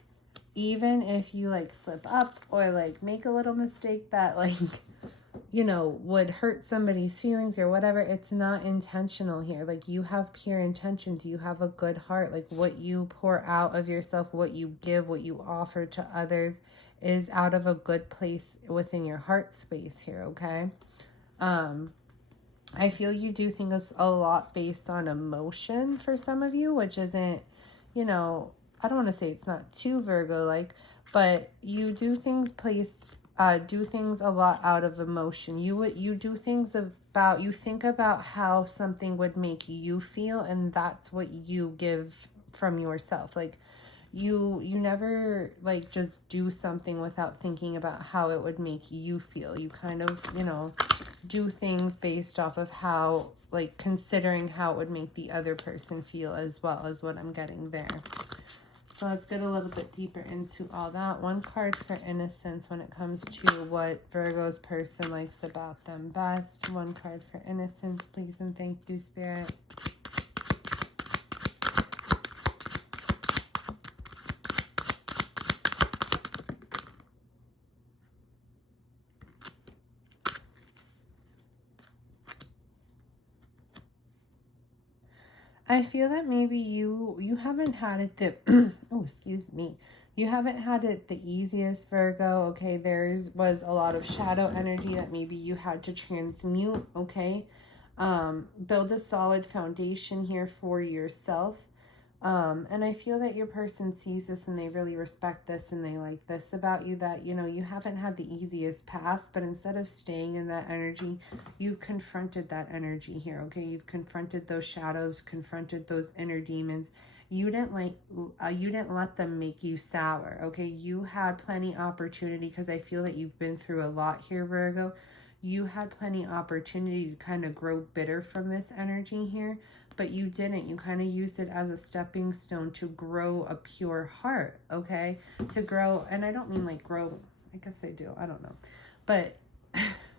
even if you, like, slip up or, like, make a little mistake that, like, you know, would hurt somebody's feelings or whatever, it's not intentional here. Like, you have pure intentions. You have a good heart. Like, what you pour out of yourself, what you give, what you offer to others is out of a good place within your heart space here, okay? I feel you do things a lot based on emotion for some of you, which isn't, you know, I don't want to say it's not too Virgo-like, but you do things do things a lot out of emotion. You do things about, you think about how something would make you feel, and that's what you give from yourself. Like, you never, like, just do something without thinking about how it would make you feel. You kind of, you know, do things based off of how, like, considering how it would make the other person feel as well, as what I'm getting there. So let's get a little bit deeper into all that. One card for innocence when it comes to what Virgo's person likes about them best. One card for innocence, please and thank you, Spirit. I feel that maybe you haven't had it the oh, excuse me. You haven't had it the easiest, Virgo, okay? Was a lot of shadow energy that maybe you had to transmute, okay? Build a solid foundation here for yourself. And I feel that your person sees this and they really respect this and they like this about you, that, you know, you haven't had the easiest past, but instead of staying in that energy, you confronted that energy here, okay? You've confronted those shadows, confronted those inner demons. You didn't let them make you sour, okay? You had plenty opportunity, because I feel that you've been through a lot here, Virgo. You had plenty opportunity to kind of grow bitter from this energy here, but you didn't. You kind of used it as a stepping stone to grow a pure heart, okay? To grow, and I don't mean like grow, I guess I do, I don't know. But,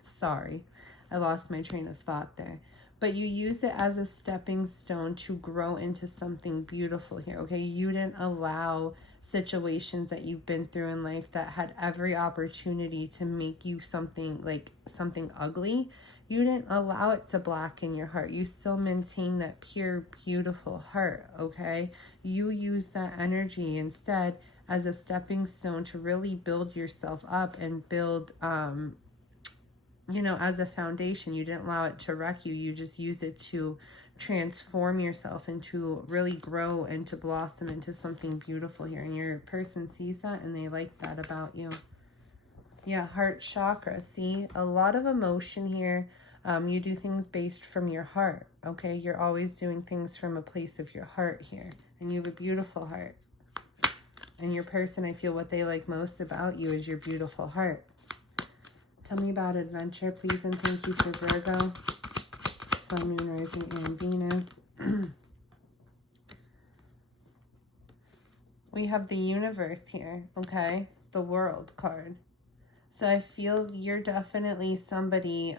sorry, I lost my train of thought there. But you use it as a stepping stone to grow into something beautiful here, okay? You didn't allow situations that you've been through in life that had every opportunity to make you something ugly. you didn't allow it to blacken your heart. You still maintain that pure, beautiful heart, okay? You use that energy instead as a stepping stone to really build yourself up and build, you know, as a foundation. You didn't allow it to wreck you. You just use it to transform yourself and to really grow and to blossom into something beautiful here. And your person sees that and they like that about you. Yeah, heart chakra. See, a lot of emotion here. You do things based from your heart, okay? You're always doing things from a place of your heart here. And you have a beautiful heart. And your person, I feel what they like most about you is your beautiful heart. Tell me about adventure, please, and thank you for Virgo. Sun, Moon, Rising, and Venus. We have the universe here, okay? The World card. So I feel you're definitely somebody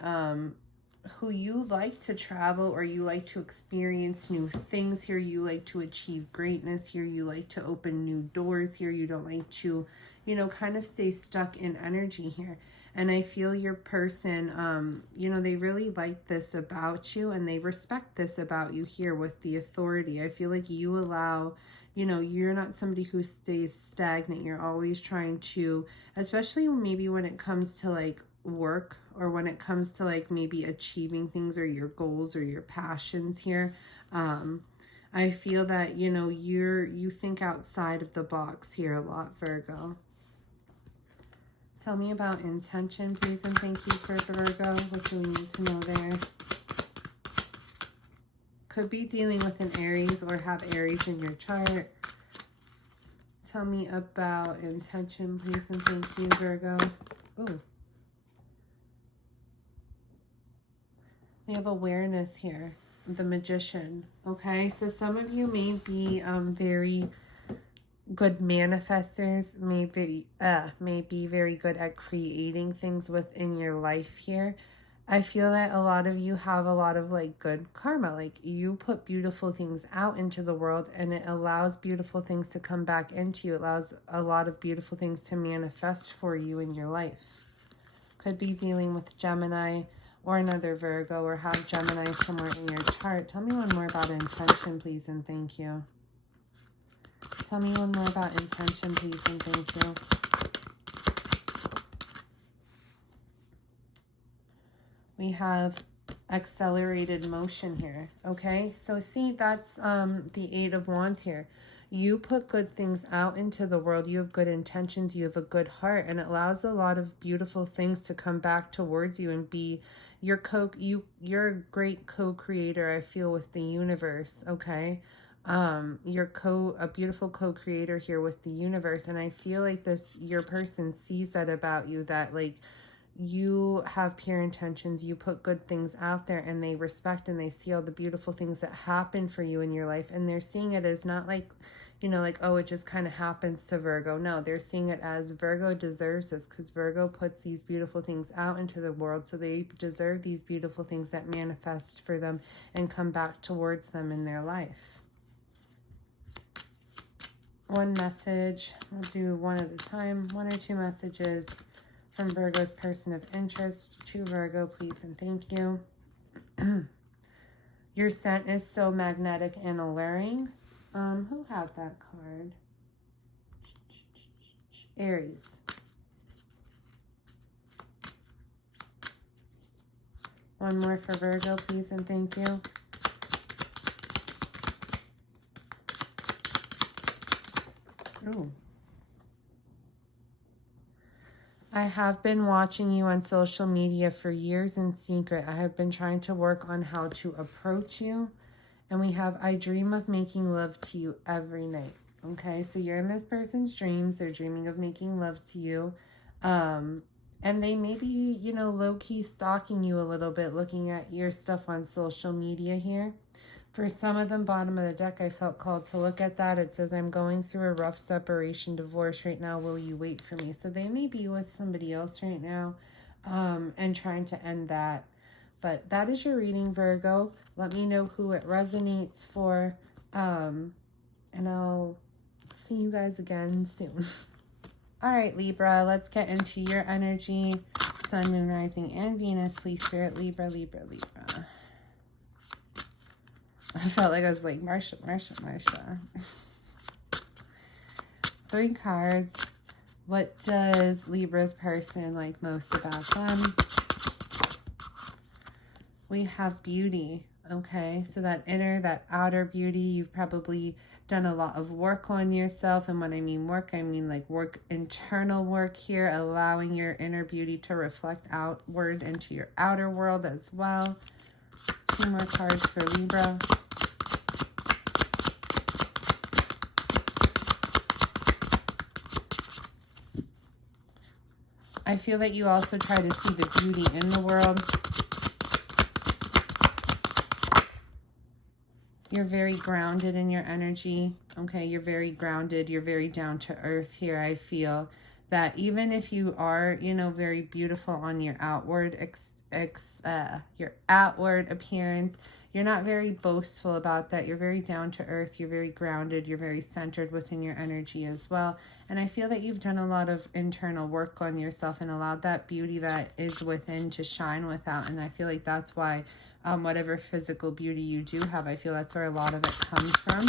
who you like to travel, or you like to experience new things here. You like to achieve greatness here. You like to open new doors here. You don't like to, you know, kind of stay stuck in energy here. And I feel your person, you know, they really like this about you, and they respect this about you here with the authority. I feel like you allow, you know, you're not somebody who stays stagnant. You're always trying to, especially maybe when it comes to like work, or when it comes to like maybe achieving things or your goals or your passions here. I feel that, you know, you think outside of the box here a lot, Virgo. Tell me about intention, please, and thank you for Virgo. What do we need to know there? Could be dealing with an Aries or have Aries in your chart. Tell me about intention, please, and thank you, Virgo. Ooh. We have awareness here, the Magician, okay? So some of you may be very good manifestors, may be very good at creating things within your life here. I feel that a lot of you have a lot of like good karma. Like you put beautiful things out into the world, and it allows beautiful things to come back into you. It allows a lot of beautiful things to manifest for you in your life. Could be dealing with Gemini or another Virgo, or have Gemini somewhere in your chart. Tell me one more about intention, please, and thank you. Tell me one more about intention, please, and thank you. We have accelerated motion here, okay? So see, that's the Eight of Wands here. You put good things out into the world. You have good intentions. You have a good heart, and it allows a lot of beautiful things to come back towards you and be your you're a great co-creator, I feel, with the universe, okay? You're a beautiful co-creator here with the universe, and I feel like your person sees that about you, that like you have pure intentions, you put good things out there, and they respect and they see all the beautiful things that happen for you in your life, and they're seeing it as not like, you know, like, oh, it just kind of happens to Virgo. No, they're seeing it as Virgo deserves this, because Virgo puts these beautiful things out into the world, so they deserve these beautiful things that manifest for them and come back towards them in their life. One message, I'll do one at a time, 1 or 2 messages from Virgo's person of interest to Virgo, please, and thank you. Your scent is so magnetic and alluring. Who had that card? Aries. One more for Virgo, please, and thank you. Ooh. I have been watching you on social media for years in secret. I have been trying to work on how to approach you. And we have, I dream of making love to you every night. Okay, so you're in this person's dreams. They're dreaming of making love to you. And they may be, you know, low-key stalking you a little bit, looking at your stuff on social media here. For some of them, bottom of the deck, I felt called to look at that. It says, I'm going through a rough separation, divorce right now. Will you wait for me? So they may be with somebody else right now and trying to end that. But that is your reading, Virgo. Let me know who it resonates for. And I'll see you guys again soon. All right, Libra, let's get into your energy. Sun, Moon, Rising, and Venus, please, Spirit. Libra, Libra, Libra. I felt like I was like, Marsha, Marsha, Marsha. 3 cards. What does Libra's person like most about them? We have beauty, okay? So that inner, that outer beauty, you've probably done a lot of work on yourself. And when I mean work, I mean like work, internal work here, allowing your inner beauty to reflect outward into your outer world as well. 2 more cards for Libra. I feel that you also try to see the beauty in the world. You're very grounded in your energy, okay? You're very grounded. You're very down to earth here. I feel that even if you are, you know, very beautiful on your outward, your outward appearance, you're not very boastful about that. You're very down to earth. You're very grounded. You're very centered within your energy as well. And I feel that you've done a lot of internal work on yourself and allowed that beauty that is within to shine without. And I feel like that's why whatever physical beauty you do have, I feel that's where a lot of it comes from.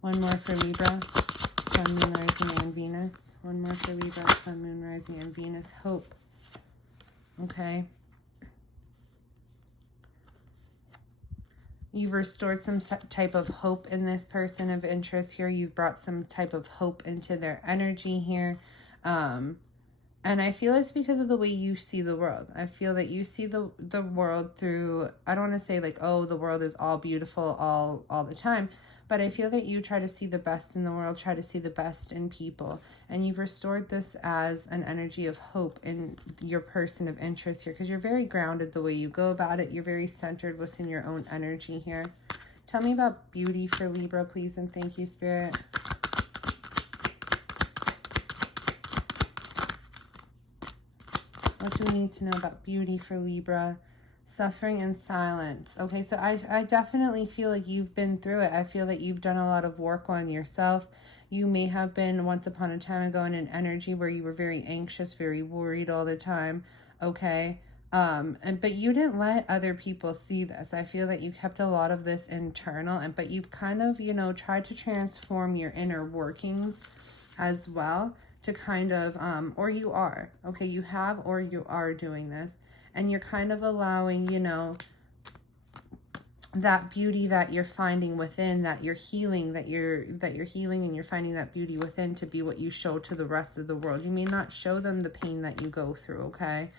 One more for Libra, Sun, Moon, Rising, and Venus. One more for Libra, Sun, Moon, Rising, and Venus. Hope. Okay. You've restored some type of hope in this person of interest here. You've brought some type of hope into their energy here. And I feel it's because of the way you see the world. I feel that you see the world through, I don't want to say like, oh, the world is all beautiful all the time. But I feel that you try to see the best in the world, try to see the best in people. And you've restored this as an energy of hope in your person of interest here. Because you're very grounded the way you go about it. You're very centered within your own energy here. Tell me about beauty for Libra, please. And thank you, Spirit. What do we need to know about beauty for Libra? Suffering and silence. Okay, so I definitely feel like you've been through it. I feel that you've done a lot of work on yourself. You may have been once upon a time ago in an energy where you were very anxious, very worried all the time. Okay, but you didn't let other people see this. I feel that you kept a lot of this internal, but you've kind of, you know, tried to transform your inner workings as well to kind of, or you are, okay, you have or you are doing this. And you're kind of allowing, you know, that beauty that you're finding within, that you're healing, that you're healing and you're finding that beauty within to be what you show to the rest of the world. You may not show them the pain that you go through, okay?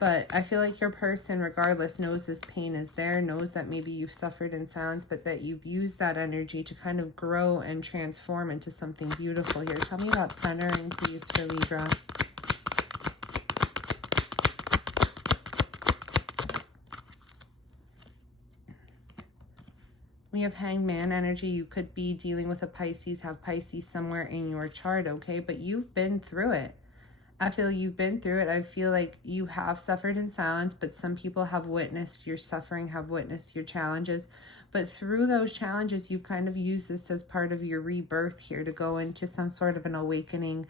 But I feel like your person, regardless, knows this pain is there, knows that maybe you've suffered in silence, but that you've used that energy to kind of grow and transform into something beautiful here. Tell me about centering, please, for Libra. We have Hanged Man energy. You could be dealing with a Pisces, have Pisces somewhere in your chart, okay? But you've been through it. I feel you've been through it. I feel like you have suffered in silence, but some people have witnessed your suffering, have witnessed your challenges. But through those challenges, you've kind of used this as part of your rebirth here to go into some sort of an awakening,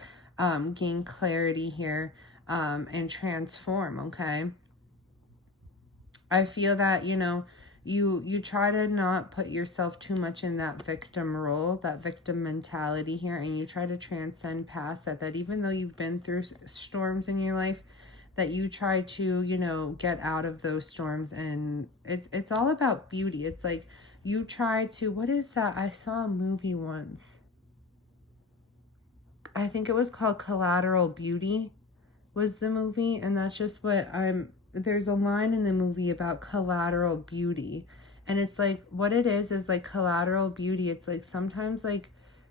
gain clarity here, and transform, okay? I feel that, you know, you try to not put yourself too much in that victim role, that victim mentality here, and you try to transcend past that even though you've been through storms in your life, that you try to, you know, get out of those storms. And it's all about beauty. It's like you try to, what is that? I saw a movie once. I think it was called Collateral Beauty was the movie, and that's just what there's a line in the movie about collateral beauty, and it's like what it is like collateral beauty. It's like sometimes, like,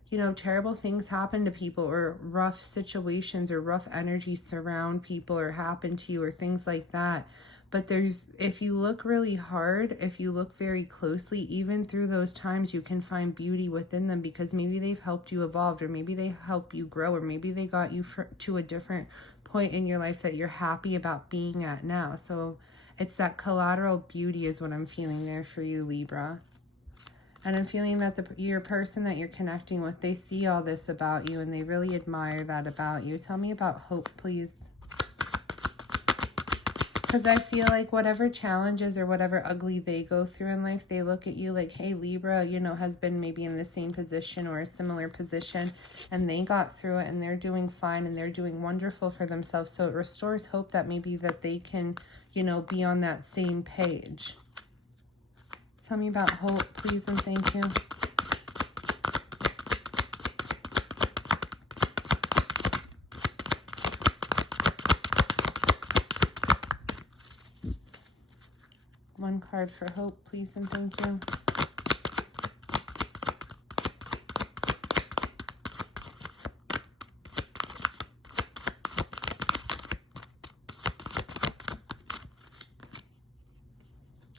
you know, terrible things happen to people, or rough situations or rough energies surround people or happen to you or things like that. But if you look really hard, if you look very closely, even through those times, you can find beauty within them, because maybe they've helped you evolve, or maybe they help you grow, or maybe they got you to a different point in your life that you're happy about being at now. So it's that collateral beauty is what I'm feeling there for you, Libra. And I'm feeling that your person that you're connecting with, they see all this about you and they really admire that about you. Tell me about hope, please. Because I feel like whatever challenges or whatever ugly they go through in life, they look at you like, hey, Libra, you know, has been maybe in the same position or a similar position, and they got through it and they're doing fine and they're doing wonderful for themselves. So it restores hope that maybe that they can, you know, be on that same page. Tell me about hope, please, and thank you. One card for hope, please, and thank you.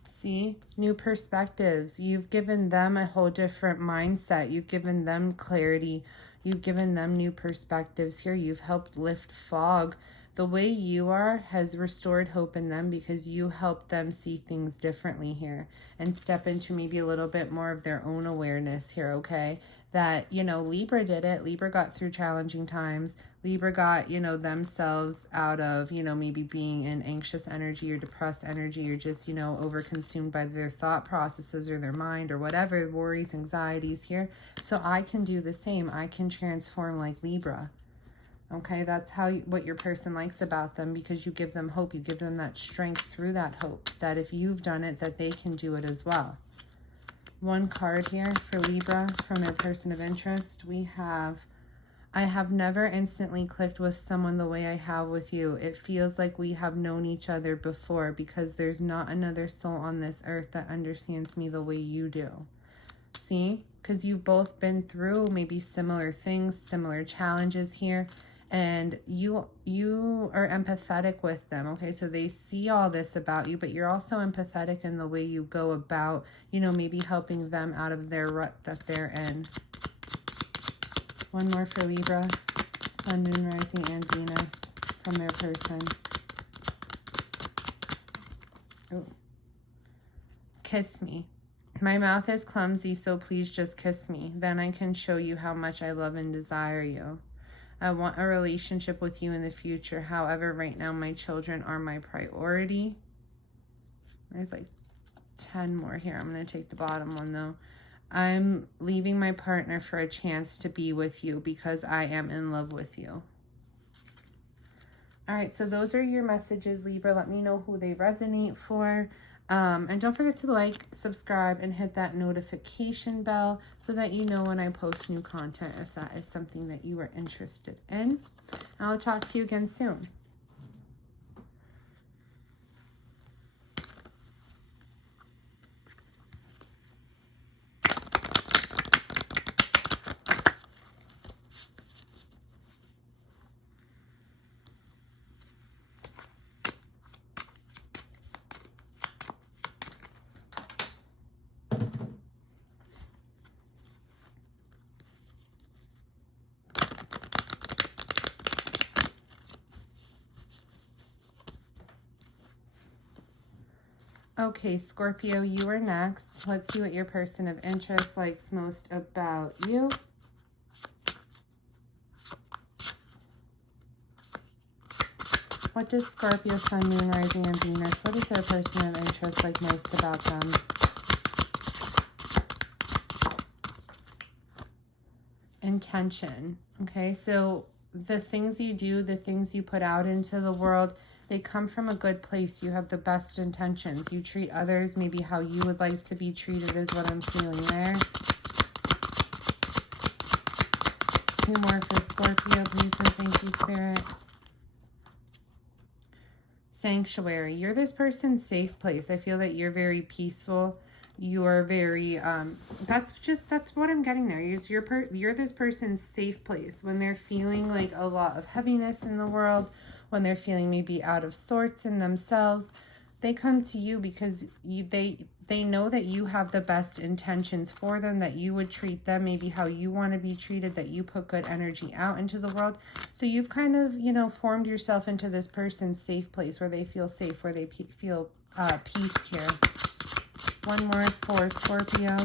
See, new perspectives. You've given them a whole different mindset. You've given them clarity. You've given them new perspectives here. You've helped lift fog. The way you are has restored hope in them because you helped them see things differently here and step into maybe a little bit more of their own awareness here, okay? That, you know, Libra did it. Libra got through challenging times. Libra got, you know, themselves out of, you know, maybe being in anxious energy or depressed energy or just, you know, overconsumed by their thought processes or their mind or whatever, worries, anxieties here. So I can do the same. I can transform like Libra. Okay, that's what your person likes about them, because you give them hope. You give them that strength through that hope, that if you've done it, that they can do it as well. One card here for Libra from their person of interest. We have, I have never instantly clicked with someone the way I have with you. It feels like we have known each other before because there's not another soul on this earth that understands me the way you do. See? Because you've both been through maybe similar things, similar challenges here. And you are empathetic with them, okay? So they see all this about you, but you're also empathetic in the way you go about, you know, maybe helping them out of their rut that they're in. One more for Libra, Sun, Moon, Rising, and Venus from their person. Oh. Kiss me. My mouth is clumsy, so please just kiss me. Then I can show you how much I love and desire you. I want a relationship with you in the future. However, right now, my children are my priority. There's like 10 more here. I'm going to take the bottom one, though. I'm leaving my partner for a chance to be with you because I am in love with you. All right, so those are your messages, Libra. Let me know who they resonate for. And don't forget to like, subscribe, and hit that notification bell so that you know when I post new content if that is something that you are interested in. I'll talk to you again soon. Okay, Scorpio, you are next. Let's see what your person of interest likes most about you. What does Scorpio, Sun, Moon, Rising, and Venus, what does their person of interest like most about them? Intention. Okay, so the things you do, the things you put out into the world, they come from a good place. You have the best intentions. You treat others maybe how you would like to be treated is what I'm feeling there. 2 more for Scorpio, please, and thank you, Spirit. Sanctuary. You're this person's safe place. I feel that you're very peaceful. You're very, that's what I'm getting there. You're this person's safe place when they're feeling like a lot of heaviness in the world, when they're feeling maybe out of sorts in themselves. They come to you because they know that you have the best intentions for them, that you would treat them maybe how you want to be treated, that you put good energy out into the world. So you've kind of, you know, formed yourself into this person's safe place where they feel safe, where they feel peace here. One more for Scorpio.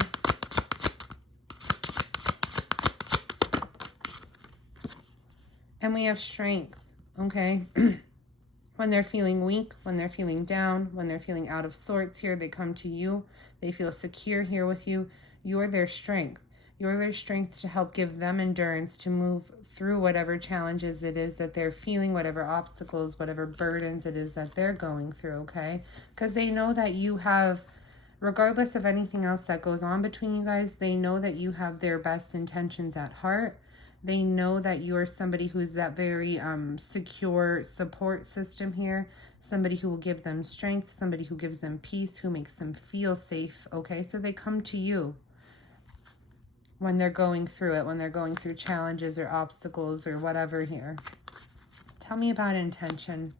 And we have strength, okay? When they're feeling weak, when they're feeling down, when they're feeling out of sorts here, they come to you. They feel secure here with you. You're their strength. You're their strength to help give them endurance to move through whatever challenges it is that they're feeling, whatever obstacles, whatever burdens it is that they're going through, okay? Because they know that you have, regardless of anything else that goes on between you guys, they know that you have their best intentions at heart. They know that you are somebody who's that very secure support system here. Somebody who will give them strength, somebody who gives them peace, who makes them feel safe, okay? So they come to you when they're going through it, when they're going through challenges or obstacles or whatever here. Tell me about intention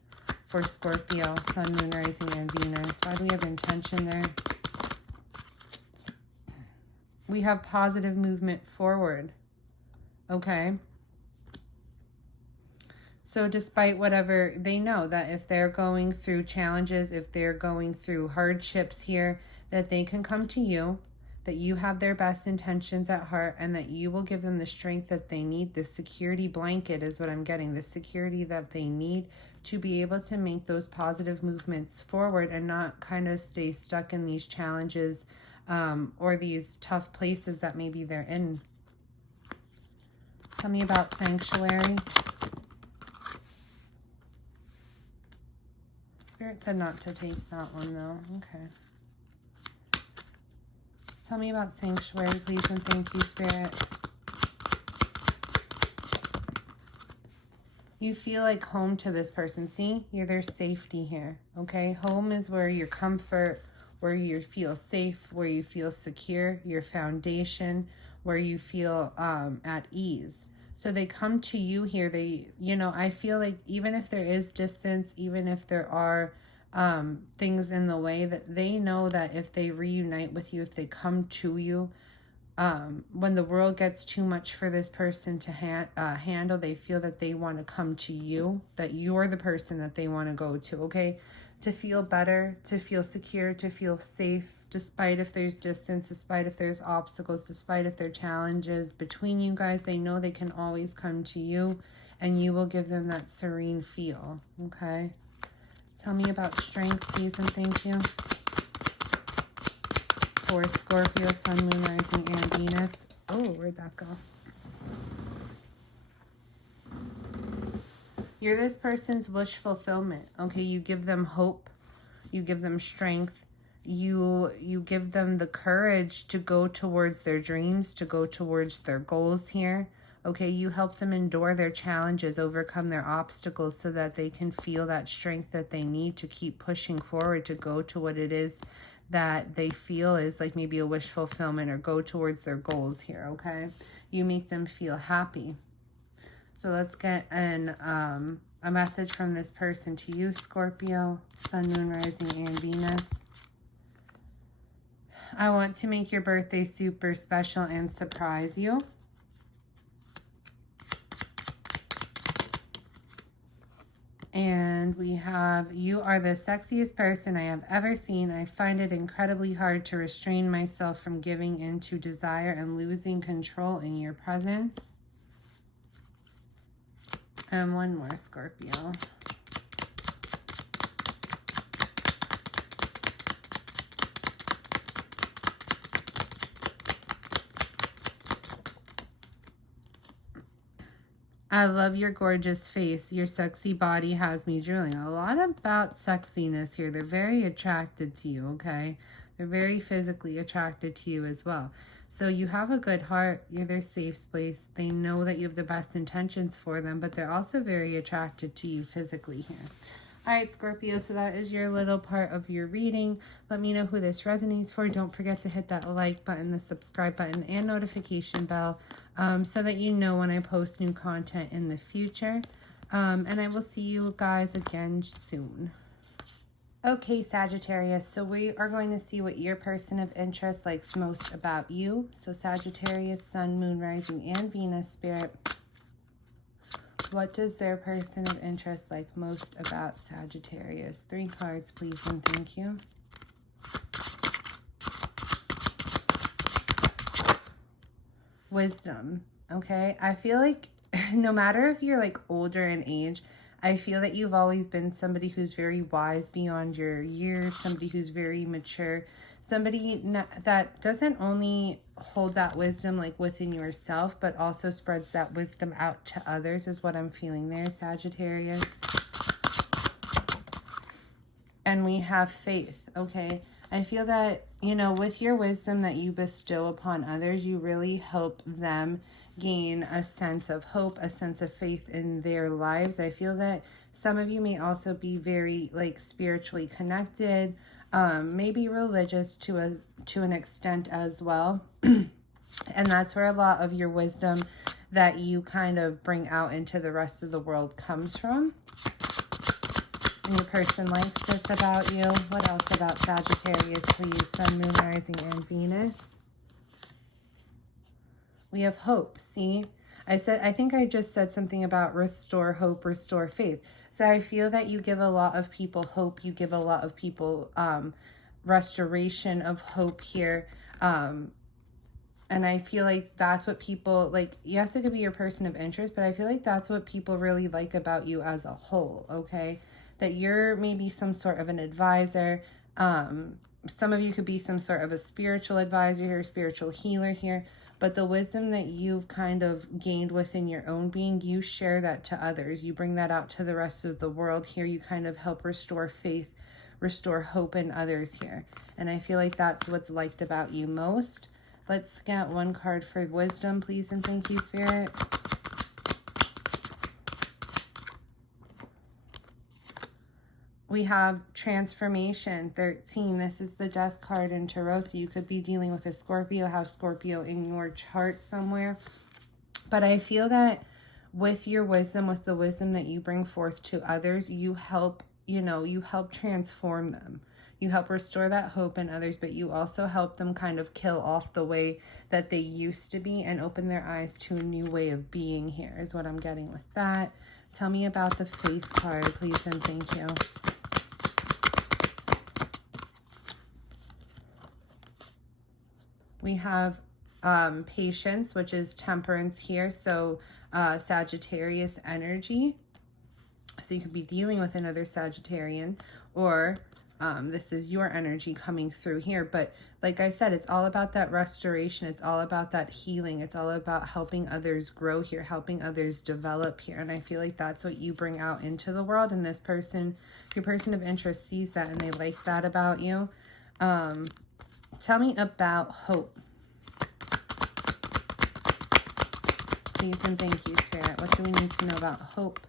for Scorpio, Sun, Moon, Rising, and Venus. Why do we have intention there? We have positive movement forward. Okay. So despite whatever, they know that if they're going through challenges, if they're going through hardships here, that they can come to you, that you have their best intentions at heart, and that you will give them the strength that they need. The security blanket is what I'm getting, the security that they need to be able to make those positive movements forward and not kind of stay stuck in these challenges or these tough places that maybe they're in. Tell me about sanctuary. Spirit said not to take that one though. Okay. Tell me about sanctuary, please, and thank you, Spirit. You feel like home to this person. See, you're their safety here, okay? Home is where your comfort, where you feel safe, where you feel secure, your foundation, where you feel at ease. So they come to you here. They, you know, I feel like even if there is distance, even if there are things in the way, that they know that if they reunite with you, if they come to you, when the world gets too much for this person to handle, they feel that they want to come to you, that you're the person that they want to go to, okay? To feel better, to feel secure, to feel safe, despite if there's distance, despite if there's obstacles, despite if there are challenges between you guys, they know they can always come to you and you will give them that serene feel, okay? Tell me about strength, please, and thank you. For Scorpio, Sun, Moon, Rising, and Venus. Oh, where'd that go? You're this person's wish fulfillment, okay? You give them hope. You give them strength. You give them the courage to go towards their dreams, to go towards their goals here. Okay, you help them endure their challenges, overcome their obstacles so that they can feel that strength that they need to keep pushing forward, to go to what it is that they feel is like maybe a wish fulfillment or go towards their goals here, okay? You make them feel happy. So let's get a message from this person to you, Scorpio, Sun, Moon, Rising, and Venus. I want to make your birthday super special and surprise you. And we have, you are the sexiest person I have ever seen. I find it incredibly hard to restrain myself from giving into desire and losing control in your presence. And one more, Scorpio. I love your gorgeous face. Your sexy body has me drooling. A lot about sexiness here. They're very attracted to you, okay? They're very physically attracted to you as well. So you have a good heart. You're their safe space. They know that you have the best intentions for them, but they're also very attracted to you physically here. All right, Scorpio, so that is your little part of your reading. Let me know who this resonates for. Don't forget to hit that like button, the subscribe button, and notification bell so that you know when I post new content in the future. And I will see you guys again soon. Okay, Sagittarius, so we are going to see what your person of interest likes most about you. So Sagittarius, Sun, Moon, Rising, and Venus, Spirit. What does their person of interest like most about Sagittarius? 3 cards, please, and thank you. Wisdom, okay? I feel like no matter if you're like older in age, I feel that you've always been somebody who's very wise beyond your years, somebody who's very mature, somebody that doesn't only hold that wisdom like within yourself, but also spreads that wisdom out to others is what I'm feeling there, Sagittarius. And we have faith, okay? I feel that, you know, with your wisdom that you bestow upon others, you really help them gain a sense of hope, a sense of faith in their lives. I feel that some of you may also be very like spiritually connected, maybe religious to an extent as well. And that's where a lot of your wisdom that you kind of bring out into the rest of the world comes from. And your person likes this about you. What else about Sagittarius, please? Sun, Moon, Rising, and Venus. We have hope. See, I think I just said something about restore hope, restore faith. So I feel that you give a lot of people hope. You give a lot of people restoration of hope here. And I feel like that's what people like. Yes, it could be your person of interest, but I feel like that's what people really like about you as a whole. Okay, that you're maybe some sort of an advisor. Some of you could be some sort of a spiritual advisor here, spiritual healer here. But the wisdom that you've kind of gained within your own being, you share that to others. You bring that out to the rest of the world here. You kind of help restore faith, restore hope in others here. And I feel like that's what's liked about you most. Let's get one card for wisdom, please, and thank you, Spirit. We have transformation, 13. This is the death card in Tarot. So you could be dealing with a Scorpio, have Scorpio in your chart somewhere. But I feel that with your wisdom, with the wisdom that you bring forth to others, you help, you know, you help transform them. You help restore that hope in others, but you also help them kind of kill off the way that they used to be and open their eyes to a new way of being here is what I'm getting with that. Tell me about the faith card, please, and thank you. We have patience, which is temperance here. So Sagittarius energy. So you could be dealing with another Sagittarian, or this is your energy coming through here. But like I said, it's all about that restoration. It's all about that healing. It's all about helping others grow here, helping others develop here. And I feel like that's what you bring out into the world. And this person, your person of interest, sees that and they like that about you. Tell me about hope. Please and thank you, Spirit. What do we need to know about hope?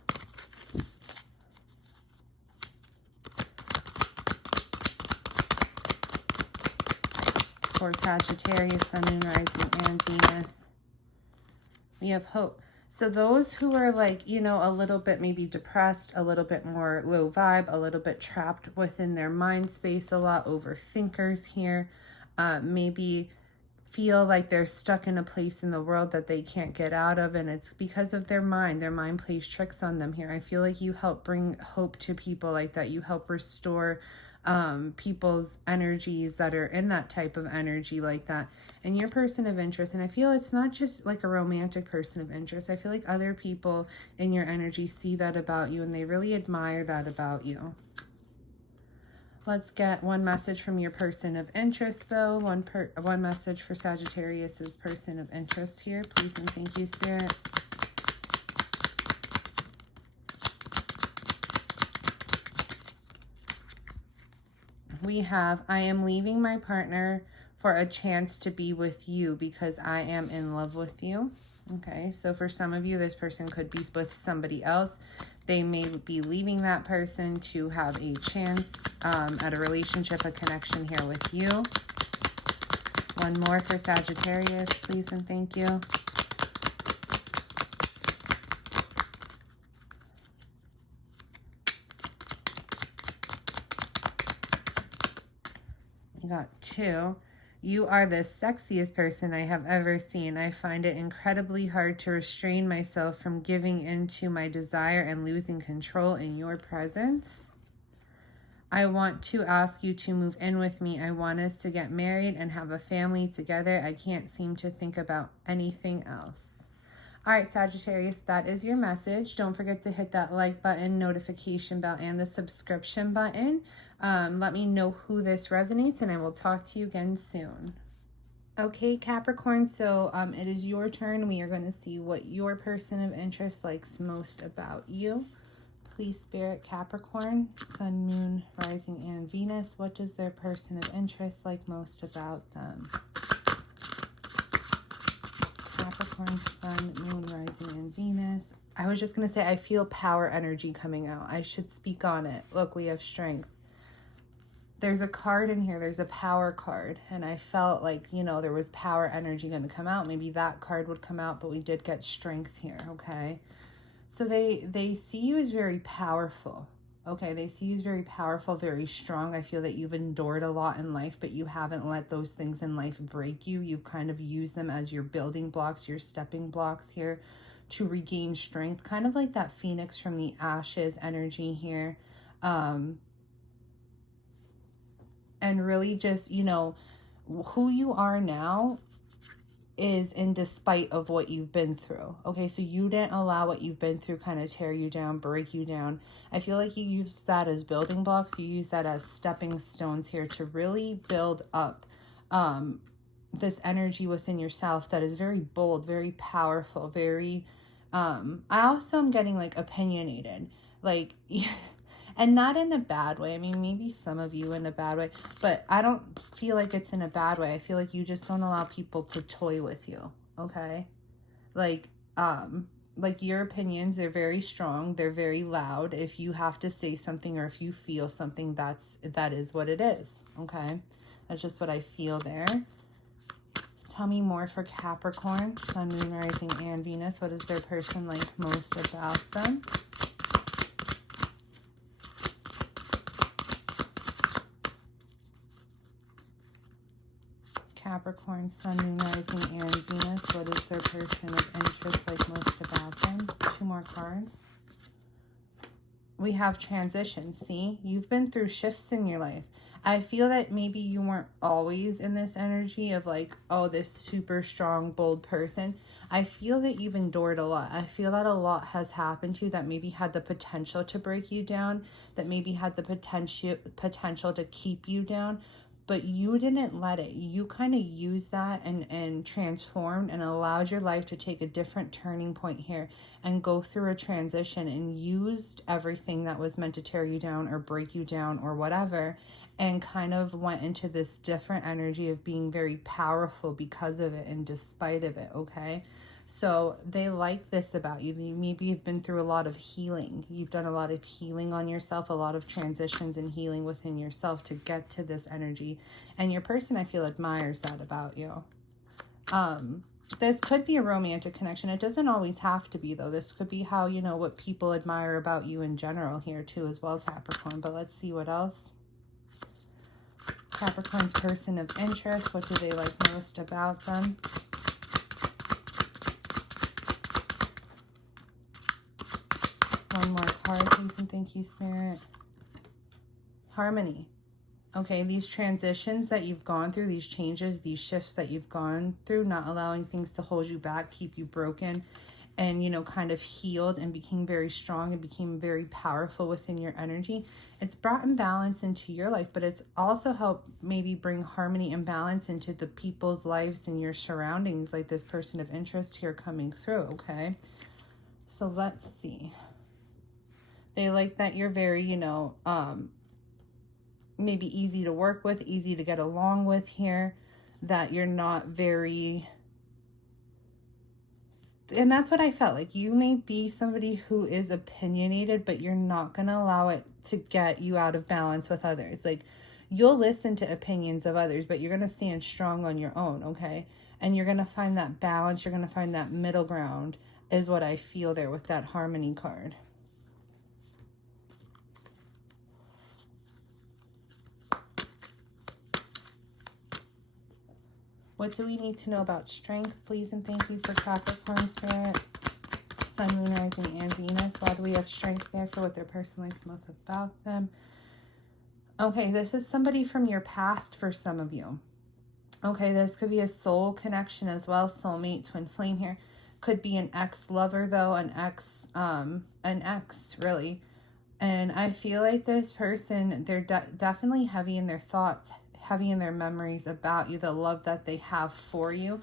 For Sagittarius, Sun, Moon, Rising, and Venus. We have hope. So those who are like, you know, a little bit maybe depressed, a little bit more low vibe, a little bit trapped within their mind space, a lot overthinkers here. Maybe feel like they're stuck in a place in the world that they can't get out of, and it's because of their mind. Their mind plays tricks on them here. I feel like you help bring hope to people like that. You help restore people's energies that are in that type of energy like that. And your person of interest, and I feel it's not just like a romantic person of interest. I feel like other people in your energy see that about you and they really admire that about you. Let's get one message from your person of interest, though. One message for Sagittarius's person of interest here. Please and thank you, Spirit. We have, I am leaving my partner for a chance to be with you because I am in love with you. Okay, so for some of you, this person could be with somebody else. They may be leaving that person to have a chance at a relationship, a connection here with you. One more for Sagittarius, please and thank you. We got 2. You are the sexiest person I have ever seen. I find it incredibly hard to restrain myself from giving into my desire and losing control in your presence. I want to ask you to move in with me. I want us to get married and have a family together. I can't seem to think about anything else. All right, Sagittarius, that is your message. Don't forget to hit that like button, notification bell, and the subscription button. Let me know who this resonates, and I will talk to you again soon. Okay, Capricorn, so it is your turn. We are going to see what your person of interest likes most about you. Please, Spirit, Capricorn, Sun, Moon, Rising, and Venus. What does their person of interest like most about them? Capricorn, Sun, Moon, Rising, and Venus. I was just going to say, I feel power energy coming out. I should speak on it. Look, we have strength. There's a card in here. There's a power card. And I felt like, you know, there was power energy going to come out. Maybe that card would come out, but we did get strength here, okay? So they see you as very powerful. Okay, they see you as very powerful, very strong. I feel that you've endured a lot in life, but you haven't let those things in life break you. You've kind of used them as your building blocks, your stepping blocks here to regain strength. Kind of like that phoenix from the ashes energy here. And really just, you know, who you are now is in despite of what you've been through. Okay, so you didn't allow what you've been through kind of tear you down, break you down. I feel like you use that as building blocks. You use that as stepping stones here to really build up this energy within yourself that is very bold, very powerful, very I also am getting like opinionated, like and not in a bad way. I mean, maybe some of you in a bad way, but I don't feel like it's in a bad way. I feel like you just don't allow people to toy with you, okay? Like your opinions, they're very strong, they're very loud. If you have to say something or if you feel something, that is what it is, okay? That's just what I feel there. Tell me more for Capricorn, Sun, Moon, Rising, and Venus. What does their person like most about them? Capricorn, Sun, Moon, Rising, and Venus. What is their person of interest like most about them? 2 more cards. We have transition. See, you've been through shifts in your life. I feel that maybe you weren't always in this energy of like, oh, this super strong, bold person. I feel that you've endured a lot. I feel that a lot has happened to you that maybe had the potential to break you down, that maybe had the potential to keep you down. But you didn't let it. You kind of used that and transformed and allowed your life to take a different turning point here and go through a transition and used everything that was meant to tear you down or break you down or whatever, and kind of went into this different energy of being very powerful because of it and despite of it, okay? So they like this about you. Maybe you've been through a lot of healing. You've done a lot of healing on yourself, a lot of transitions and healing within yourself to get to this energy. And your person, I feel, admires that about you. This could be a romantic connection. It doesn't always have to be, though. This could be how, you know, what people admire about you in general here, too, as well, Capricorn. But let's see what else. Capricorn's person of interest. What do they like most about them? One more card, please, and thank you, Spirit. Harmony. Okay, these transitions that you've gone through, these changes, these shifts that you've gone through, not allowing things to hold you back, keep you broken, and, you know, kind of healed and became very strong and became very powerful within your energy. It's brought imbalance into your life, but it's also helped maybe bring harmony and balance into the people's lives and your surroundings, like this person of interest here coming through, okay? So let's see. They like that you're very, you know, maybe easy to work with, easy to get along with here, that you're not very, and that's what I felt like. You may be somebody who is opinionated, but you're not going to allow it to get you out of balance with others. Like, you'll listen to opinions of others, but you're going to stand strong on your own, okay? And you're going to find that balance. You're going to find that middle ground is what I feel there with that harmony card. What do we need to know about strength, please, and thank you for Capricorn, Spirit, Sun, Moon, Rising, and Venus. Why do we have strength there for what their person likes most about them? Okay, this is somebody from your past for some of you. Okay, this could be a soul connection as well, soulmate, twin flame here. Could be an ex-lover though, an ex really. And I feel like this person, they're definitely heavy in their thoughts, heavy in their memories about you, the love that they have for you.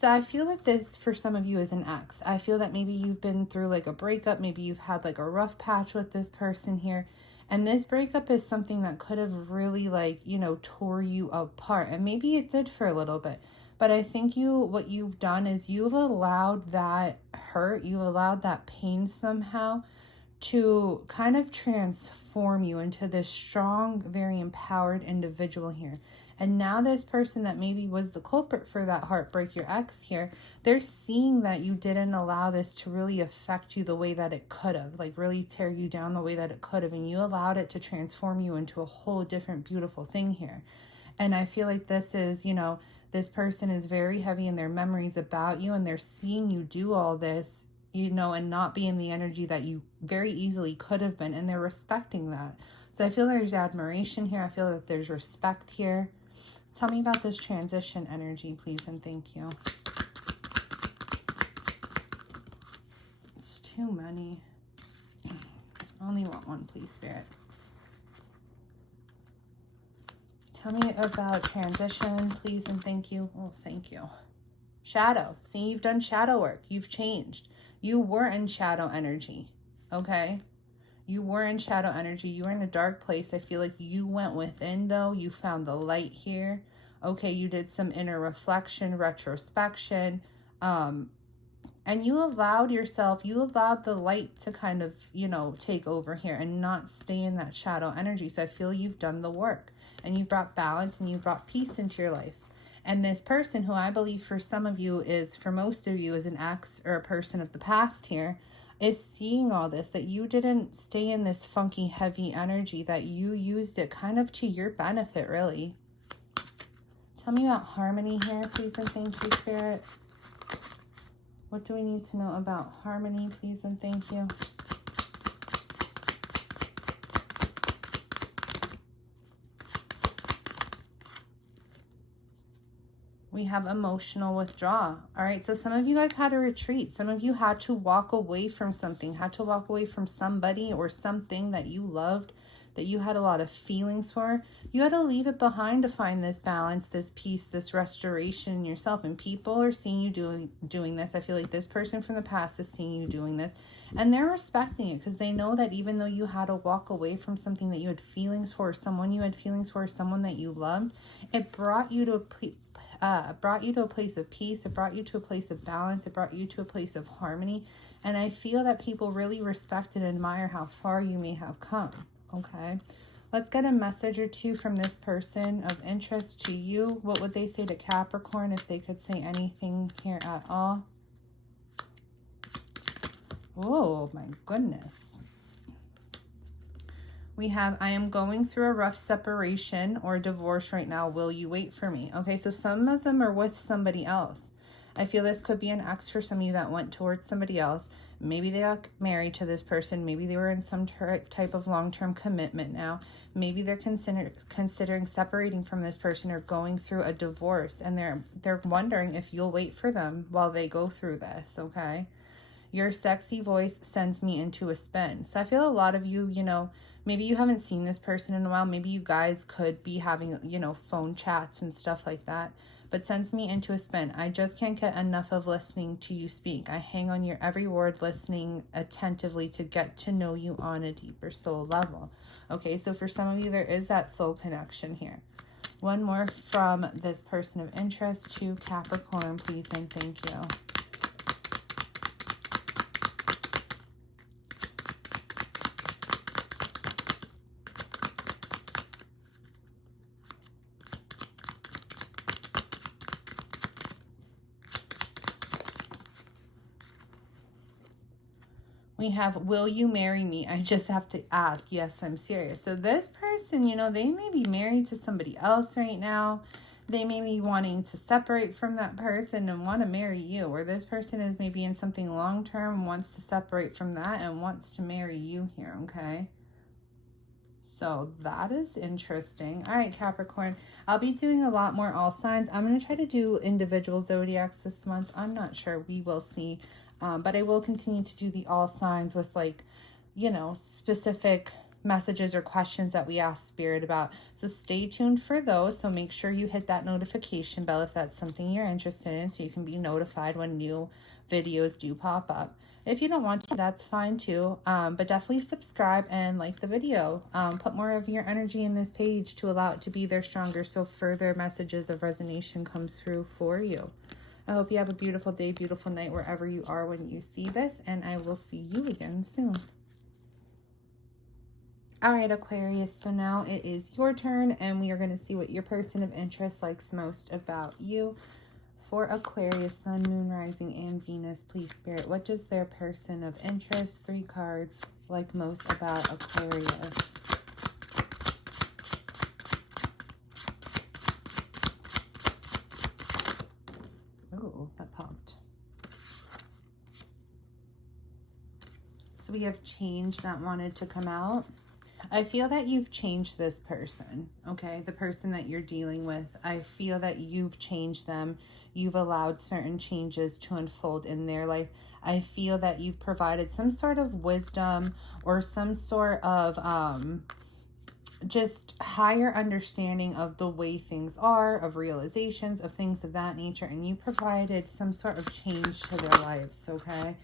So I feel that this, for some of you, is an ex. I feel that maybe you've been through like a breakup. Maybe you've had like a rough patch with this person here. And this breakup is something that could have really like, you know, tore you apart. And maybe it did for a little bit. But I think what you've done is you've allowed that hurt, you've allowed that pain somehow to kind of transform you into this strong, very empowered individual here. And now this person that maybe was the culprit for that heartbreak, your ex here, they're seeing that you didn't allow this to really affect you the way that it could have, like really tear you down the way that it could have. And you allowed it to transform you into a whole different beautiful thing here. And I feel like this is, you know, this person is very heavy in their memories about you, and they're seeing you do all this, you know, and not be in the energy that you very easily could have been, and they're respecting that. So I feel there's admiration here. I feel that there's respect here. Tell me about this transition energy, please, and thank you. It's too many. I only want one, please, Spirit. Tell me about transition, please, and thank you. Oh, thank you. Shadow. See, you've done shadow work. You've changed. You were in shadow energy, okay? You were in shadow energy. You were in a dark place. I feel like you went within, though. You found the light here. Okay, you did some inner reflection, retrospection, and you allowed yourself, you allowed the light to kind of, you know, take over here and not stay in that shadow energy. So I feel you've done the work, and you brought balance, and you brought peace into your life. And this person, who I believe for some of you is, for most of you, is an ex or a person of the past here, is seeing all this, that you didn't stay in this funky, heavy energy, that you used it kind of to your benefit, really. Tell me about harmony here, please, and thank you, Spirit. What do we need to know about harmony, please, and thank you? We have emotional withdrawal. All right, so some of you guys had a retreat. Some of you had to walk away from something, had to walk away from somebody or something that you loved, that you had a lot of feelings for. You had to leave it behind to find this balance, this peace, this restoration in yourself. And people are seeing you doing this. I feel like this person from the past is seeing you doing this, and they're respecting it, because they know that even though you had to walk away from something that you had feelings for, someone you had feelings for, someone that you loved, it brought you to a place of peace. It brought you to a place of balance. It brought you to a place of harmony. And I feel that people really respect and admire how far you may have come. Okay, let's get a message or two from this person of interest to you. What would they say to Capricorn, if they could say anything here at all? Oh my goodness. We have, I am going through a rough separation or divorce right now. Will you wait for me? Okay, so some of them are with somebody else. I feel this could be an ex for some of you that went towards somebody else. Maybe they got married to this person. Maybe they were in some type of long-term commitment now. Maybe they're considering separating from this person or going through a divorce, and they're wondering if you'll wait for them while they go through this, okay? Your sexy voice sends me into a spin. So I feel a lot of you, you know, maybe you haven't seen this person in a while. Maybe you guys could be having, you know, phone chats and stuff like that. But sends me into a spin. I just can't get enough of listening to you speak. I hang on your every word, listening attentively to get to know you on a deeper soul level. Okay, so for some of you, there is that soul connection here. One more from this person of interest to Capricorn, please, and thank you. We have, will you marry me? I just have to ask. Yes, I'm serious. So this person, you know, they may be married to somebody else right now. They may be wanting to separate from that person and want to marry you. Or this person is maybe in something long-term, wants to separate from that and wants to marry you here, okay? So that is interesting. All right, Capricorn. I'll be doing a lot more all signs. I'm going to try to do individual zodiacs this month. I'm not sure. We will see. But I will continue to do the all signs with, like, you know, specific messages or questions that we ask Spirit about. So stay tuned for those. So make sure you hit that notification bell if that's something you're interested in, so you can be notified when new videos do pop up. If you don't want to, that's fine too. But definitely subscribe and like the video. Put more of your energy in this page to allow it to be there stronger, so further messages of resonation come through for you. I hope you have a beautiful day, beautiful night, wherever you are when you see this, and I will see you again soon. All right, Aquarius, so now it is your turn, and we are going to see what your person of interest likes most about you. For Aquarius, Sun, Moon, Rising, and Venus, please, Spirit, what does their person of interest, 3 cards, like most about Aquarius? Oh, that popped. So we have change that wanted to come out. I feel that you've changed this person, okay? The person that you're dealing with. I feel that you've changed them. You've allowed certain changes to unfold in their life. I feel that you've provided some sort of wisdom or some sort of just higher understanding of the way things are, of realizations, of things of that nature, and you provided some sort of change to their lives, okay?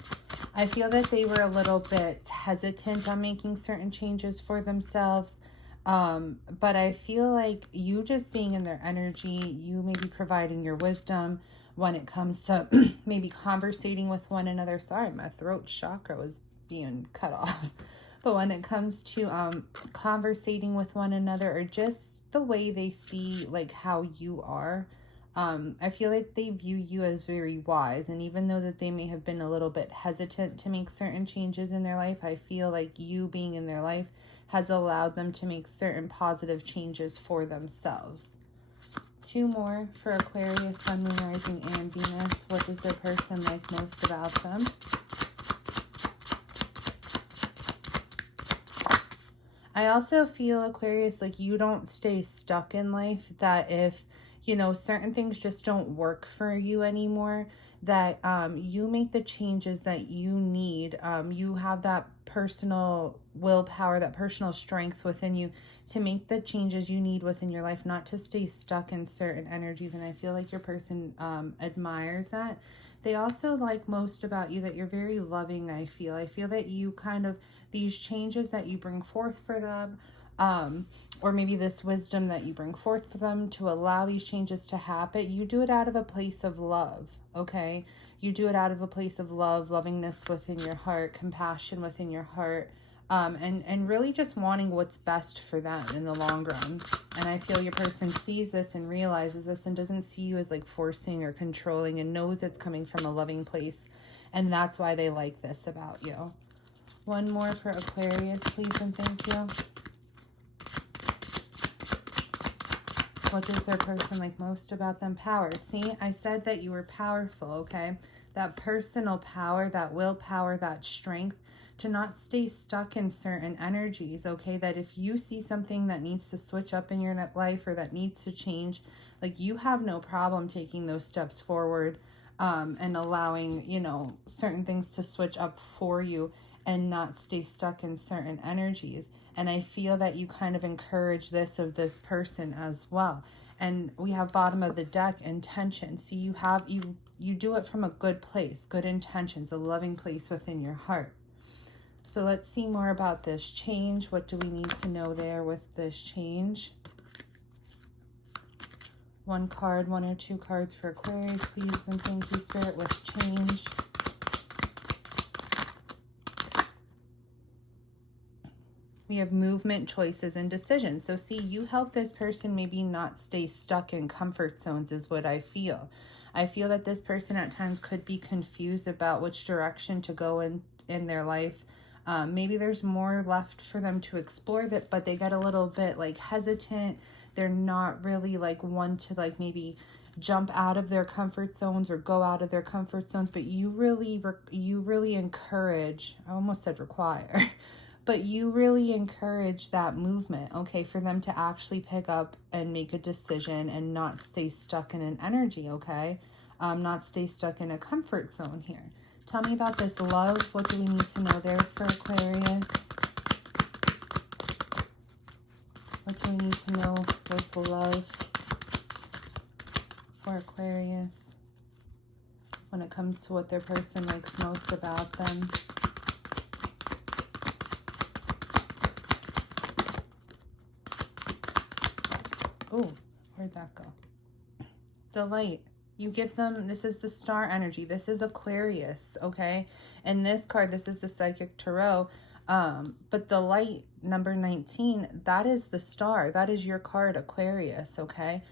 I feel that they were a little bit hesitant on making certain changes for themselves, but I feel like you just being in their energy, you maybe providing your wisdom when it comes to maybe conversating with one another. Sorry, my throat chakra was being cut off. But when it comes to conversating with one another, or just the way they see, like, how you are, I feel like they view you as very wise. And even though that they may have been a little bit hesitant to make certain changes in their life, I feel like you being in their life has allowed them to make certain positive changes for themselves. 2 more for Aquarius, Sun, Moon, Rising, and Venus. What does their person like most about them? I also feel, Aquarius, like you don't stay stuck in life, that if, you know, certain things just don't work for you anymore, that you make the changes that you need. You have that personal willpower, that personal strength within you to make the changes you need within your life, not to stay stuck in certain energies. And I feel like your person admires that. They also like most about you that you're very loving, I feel that you kind of, these changes that you bring forth for them, or maybe this wisdom that you bring forth for them to allow these changes to happen, you do it out of a place of love, okay? You do it out of a place of love, lovingness within your heart, compassion within your heart, and really just wanting what's best for them in the long run. And I feel your person sees this and realizes this and doesn't see you as like forcing or controlling, and knows it's coming from a loving place. And that's why they like this about you. 1 more for Aquarius, please, and thank you. What does their person like most about them? Power. See, I said that you were powerful, okay? That personal power, that willpower, that strength to not stay stuck in certain energies, okay? That if you see something that needs to switch up in your life or that needs to change, like you have no problem taking those steps forward and allowing, you know, certain things to switch up for you and not stay stuck in certain energies. And I feel that you kind of encourage this of this person as well. And we have bottom of the deck, intention. So you have, you do it from a good place, good intentions, a loving place within your heart. So let's see more about this change. What do we need to know there with this change? 1 card, 1 or 2 cards for Aquarius, please, and thank you, Spirit, with change. We have movement, choices, and decisions. So see, you help this person maybe not stay stuck in comfort zones is what I feel. I feel that this person at times could be confused about which direction to go in their life. Maybe there's more left for them to explore, that, but they get a little bit like hesitant. They're not really like one to like maybe jump out of their comfort zones or go out of their comfort zones, but you really encourage, I almost said require, but you really encourage that movement, okay, for them to actually pick up and make a decision and not stay stuck in an energy, okay? Not stay stuck in a comfort zone here. Tell me about this love. What do we need to know there for Aquarius? What do we need to know with love for Aquarius when it comes to what their person likes most about them? Oh, where'd that go? The light. You give them, this is the star energy. This is Aquarius, okay? And this card, this is the Psychic Tarot. But the light, number 19, that is the star. That is your card, Aquarius, okay?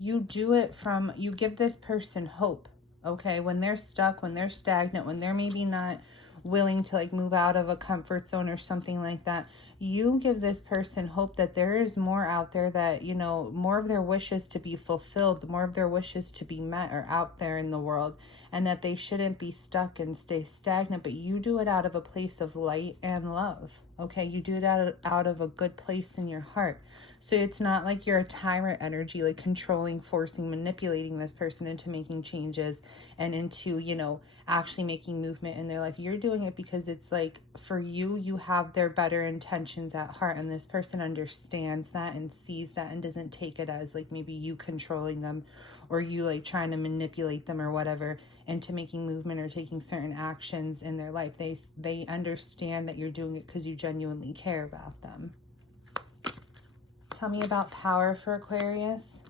You do it from, you give this person hope, okay? When they're stuck, when they're stagnant, when they're maybe not willing to like move out of a comfort zone or something like that, you give this person hope that there is more out there, that, you know, more of their wishes to be fulfilled, more of their wishes to be met are out there in the world, and that they shouldn't be stuck and stay stagnant. But you do it out of a place of light and love, okay? You do it out of a good place in your heart. So it's not like you're a tyrant energy, like controlling, forcing, manipulating this person into making changes and into, you know, actually making movement in their life. You're doing it because it's like, for you, you have their better intentions at heart, and this person understands that and sees that and doesn't take it as like maybe you controlling them or you like trying to manipulate them or whatever into making movement or taking certain actions in their life. They understand that you're doing it because you genuinely care about them. Tell me about power for Aquarius.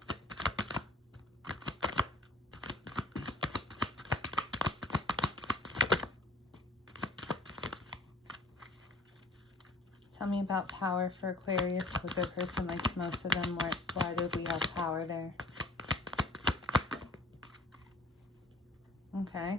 Tell me about power for Aquarius. What their person likes most of them. Why do we have power there? Okay.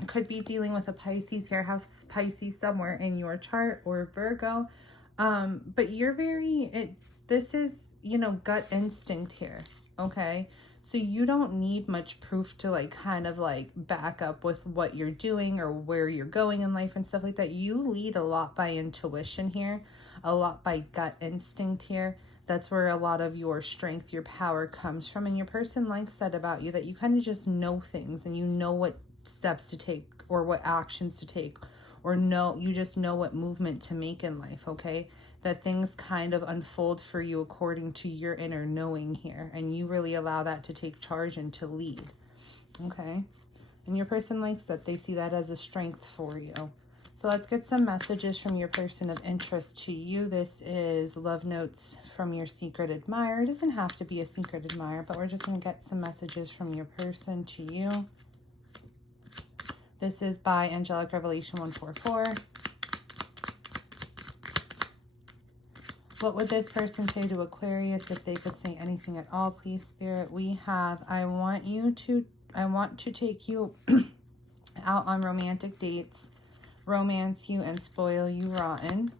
It could be dealing with a Pisces here. Have Pisces somewhere in your chart, or Virgo. But you're very, this is, you know, gut instinct here, okay? So you don't need much proof to like kind of like back up with what you're doing or where you're going in life and stuff like that. You lead a lot by intuition here, a lot by gut instinct here. That's where a lot of your strength, your power comes from. And your person likes that about you, that you kind of just know things and you know what steps to take or what actions to take, or you just know what movement to make in life, okay? That things kind of unfold for you according to your inner knowing here, and you really allow that to take charge and to lead, okay? And your person likes that. They see that as a strength for you. So let's get some messages from your person of interest to you. This is love notes from your secret admirer. It doesn't have to be a secret admirer, but we're just going to get some messages from your person to you. This is by Angelic Revelation 144. What would this person say to Aquarius if they could say anything at all, please, Spirit? We have, I want to take you out on romantic dates, romance you and spoil you rotten.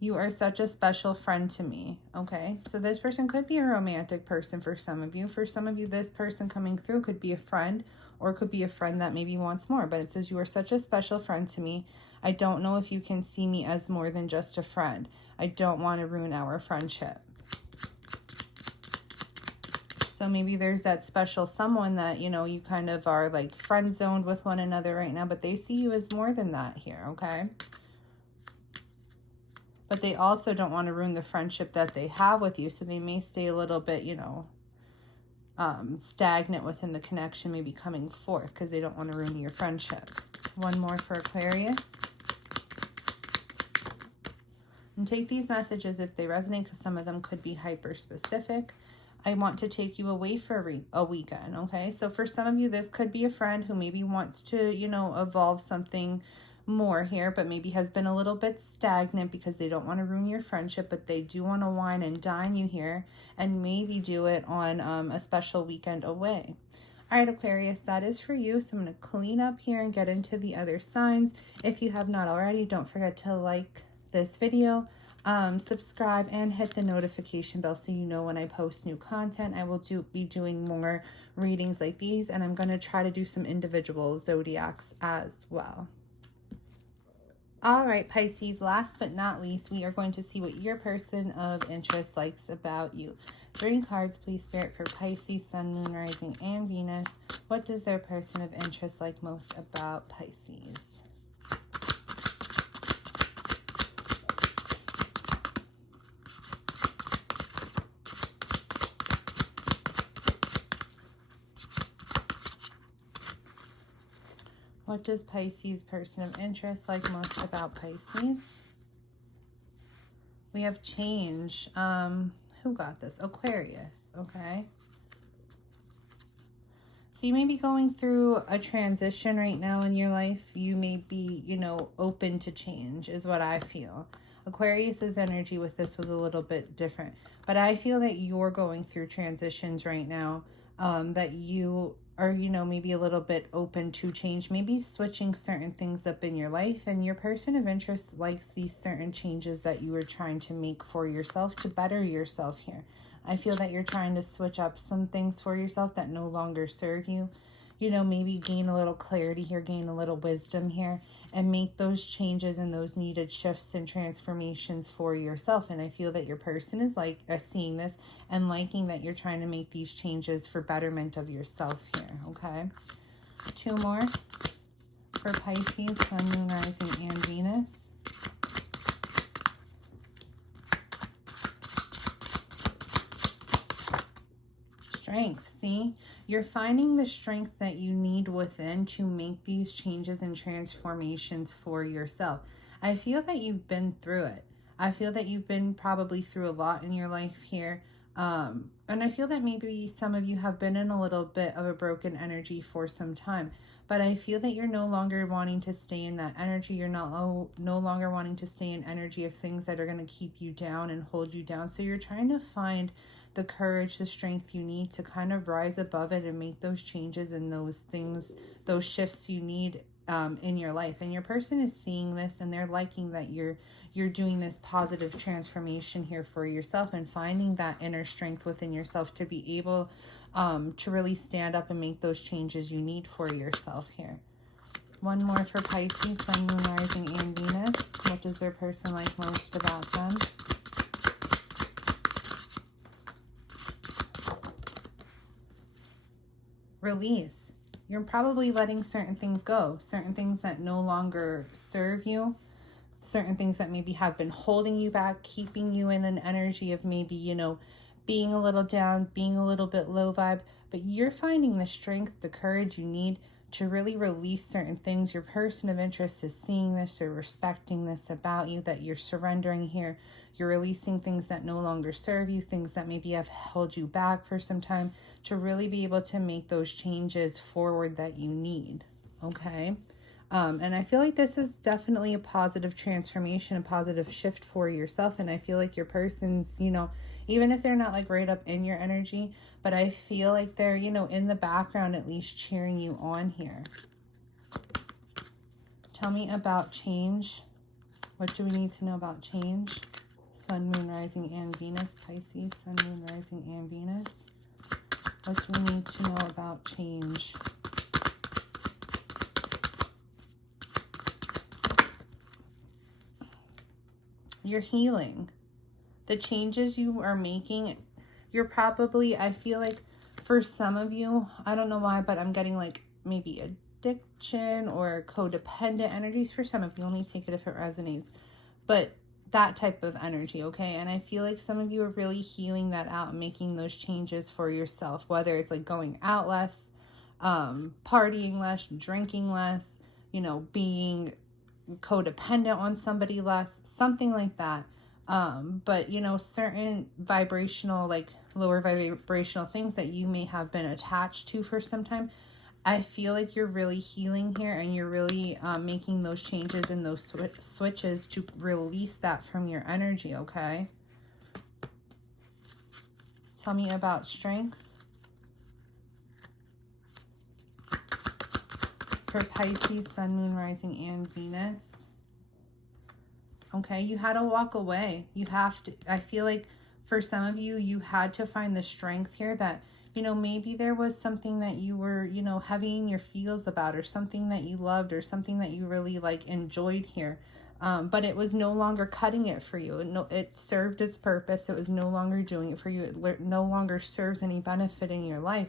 You are such a special friend to me. Okay, so this person could be a romantic person for some of you. For some of you, this person coming through could be a friend, or could be a friend that maybe wants more. But it says, you are such a special friend to me. I don't know if you can see me as more than just a friend. I don't want to ruin our friendship. So maybe there's that special someone that, you know, you kind of are like friend zoned with one another right now, but they see you as more than that here, okay? But they also don't want to ruin the friendship that they have with you. So they may stay a little bit, you know, stagnant within the connection, maybe coming forth because they don't want to ruin your friendship. One more for Aquarius. And take these messages if they resonate, because some of them could be hyper specific. I want to take you away for a weekend, okay? So for some of you, this could be a friend who maybe wants to, you know, evolve something more here, but maybe has been a little bit stagnant because they don't want to ruin your friendship, but they do want to wine and dine you here and maybe do it on a special weekend away. All right, Aquarius, that is for you. So I'm going to clean up here and get into the other signs. If you have not already, don't forget to like this video, subscribe, and hit the notification bell so you know when I post new content. I will be doing more readings like these, and I'm going to try to do some individual zodiacs as well. All right, Pisces, last but not least, we are going to see what your person of interest likes about you. 3 cards, please, Spirit, for Pisces, Sun, Moon, Rising, and Venus. What does their person of interest like most about Pisces? What does Pisces person of interest like most about Pisces? We have change. Who got this? Aquarius. Okay. So you may be going through a transition right now in your life. You may be, you know, open to change is what I feel. Aquarius's energy with this was a little bit different. But I feel that you're going through transitions right now, that you are, you know, maybe a little bit open to change, maybe switching certain things up in your life. And your person of interest likes these certain changes that you are trying to make for yourself to better yourself here. I feel that you're trying to switch up some things for yourself that no longer serve you. You know, maybe gain a little clarity here, gain a little wisdom here, and make those changes and those needed shifts and transformations for yourself. And I feel that your person is like seeing this and liking that you're trying to make these changes for betterment of yourself here, okay? 2 more for Pisces, Sun, Moon, Rising, and Venus. Strength. See, you're finding the strength that you need within to make these changes and transformations for yourself. I feel that you've been through it. I feel that you've been probably through a lot in your life here. And I feel that maybe some of you have been in a little bit of a broken energy for some time. But I feel that you're no longer wanting to stay in that energy. You're no longer wanting to stay in energy of things that are going to keep you down and hold you down. So you're trying to find the courage, the strength you need to kind of rise above it and make those changes and those things, those shifts you need in your life. And your person is seeing this and they're liking that you're doing this positive transformation here for yourself and finding that inner strength within yourself to be able to really stand up and make those changes you need for yourself here. 1 more for Pisces, Sun, Moon, Rising, and Venus. What does their person like most about them? Release. You're probably letting certain things go, certain things that no longer serve you, certain things that maybe have been holding you back, keeping you in an energy of maybe, you know, being a little down, being a little bit low vibe, but you're finding the strength, the courage you need to really release certain things. Your person of interest is seeing this or respecting this about you, that you're surrendering here. You're releasing things that no longer serve you, things that maybe have held you back for some time, to really be able to make those changes forward that you need, okay? And I feel like this is definitely a positive transformation, a positive shift for yourself. And I feel like your person's, you know, even if they're not like right up in your energy, but I feel like they're, you know, in the background at least cheering you on here. Tell me about change. What do we need to know about change? Sun, Moon, Rising, and Venus. Pisces, Sun, Moon, Rising, and Venus. What do we need to know about change? You're healing. The changes you are making, you're probably, I feel like for some of you, I don't know why, but I'm getting like maybe addiction or codependent energies. For some of you, only take it if it resonates. But that type of energy, okay? And I feel like some of you are really healing that out and making those changes for yourself, whether it's like going out less, partying less, drinking less, you know, being codependent on somebody less, something like that. But, you know, certain vibrational, like lower vibrational things that you may have been attached to for some time, I feel like you're really healing here and you're really making those changes and those switches to release that from your energy, okay? Tell me about strength. For Pisces, Sun, Moon, Rising, and Venus. Okay, you had to walk away. You have to, I feel like for some of you, you had to find the strength here that, you know, maybe there was something that you were, you know, heavy in your feels about, or something that you loved, or something that you really like enjoyed here. But it was no longer cutting it for you. It served its purpose. It was no longer doing it for you. It no longer serves any benefit in your life.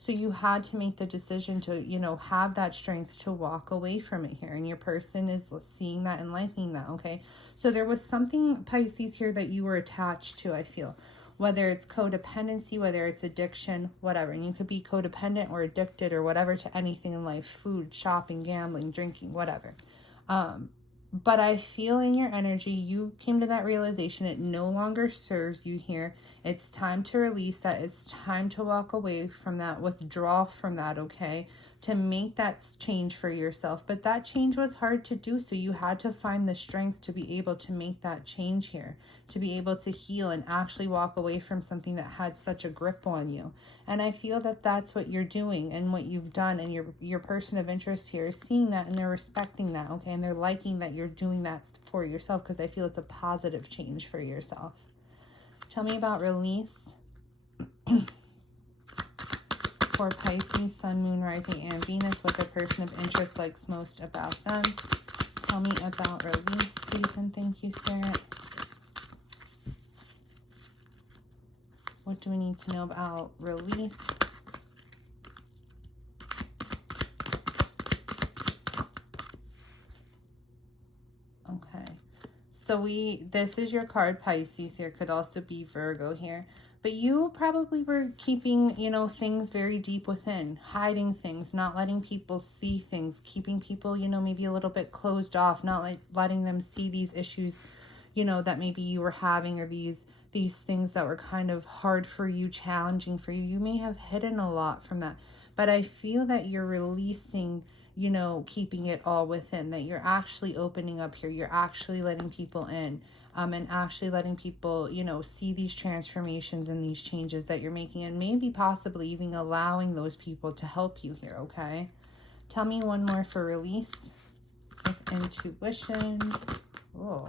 So you had to make the decision to, you know, have that strength to walk away from it here. And your person is seeing that and liking that, okay? So there was something, Pisces, here that you were attached to, I feel. Whether it's codependency, whether it's addiction, whatever. And you could be codependent or addicted or whatever to anything in life. Food, shopping, gambling, drinking, whatever. But I feel in your energy, you came to that realization it no longer serves you here. It's time to release that. It's time to walk away from that, withdraw from that, okay? To make that change for yourself. But that change was hard to do, so you had to find the strength to be able to make that change here, to be able to heal and actually walk away from something that had such a grip on you. And I feel that that's what you're doing and what you've done, and your person of interest here is seeing that and they're respecting that, okay? And they're liking that you're doing that for yourself, because I feel it's a positive change for yourself. Tell me about release for Pisces, Sun, Moon, Rising, and Venus. What the person of interest likes most about them. Tell me about release, please, and thank you, Spirit. What do we need to know about release? Okay. So this is your card, Pisces here. Could also be Virgo here. But you probably were keeping, you know, things very deep within, hiding things, not letting people see things, keeping people, you know, maybe a little bit closed off, not letting them see these issues, you know, that maybe you were having, or these things that were kind of hard for you, challenging for you. You may have hidden a lot from that. But I feel that you're releasing, you know, keeping it all within, that you're actually opening up here. You're actually letting people in. And actually letting people, you know, see these transformations and these changes that you're making, and maybe possibly even allowing those people to help you here, okay? Tell me one more for release with intuition. Oh.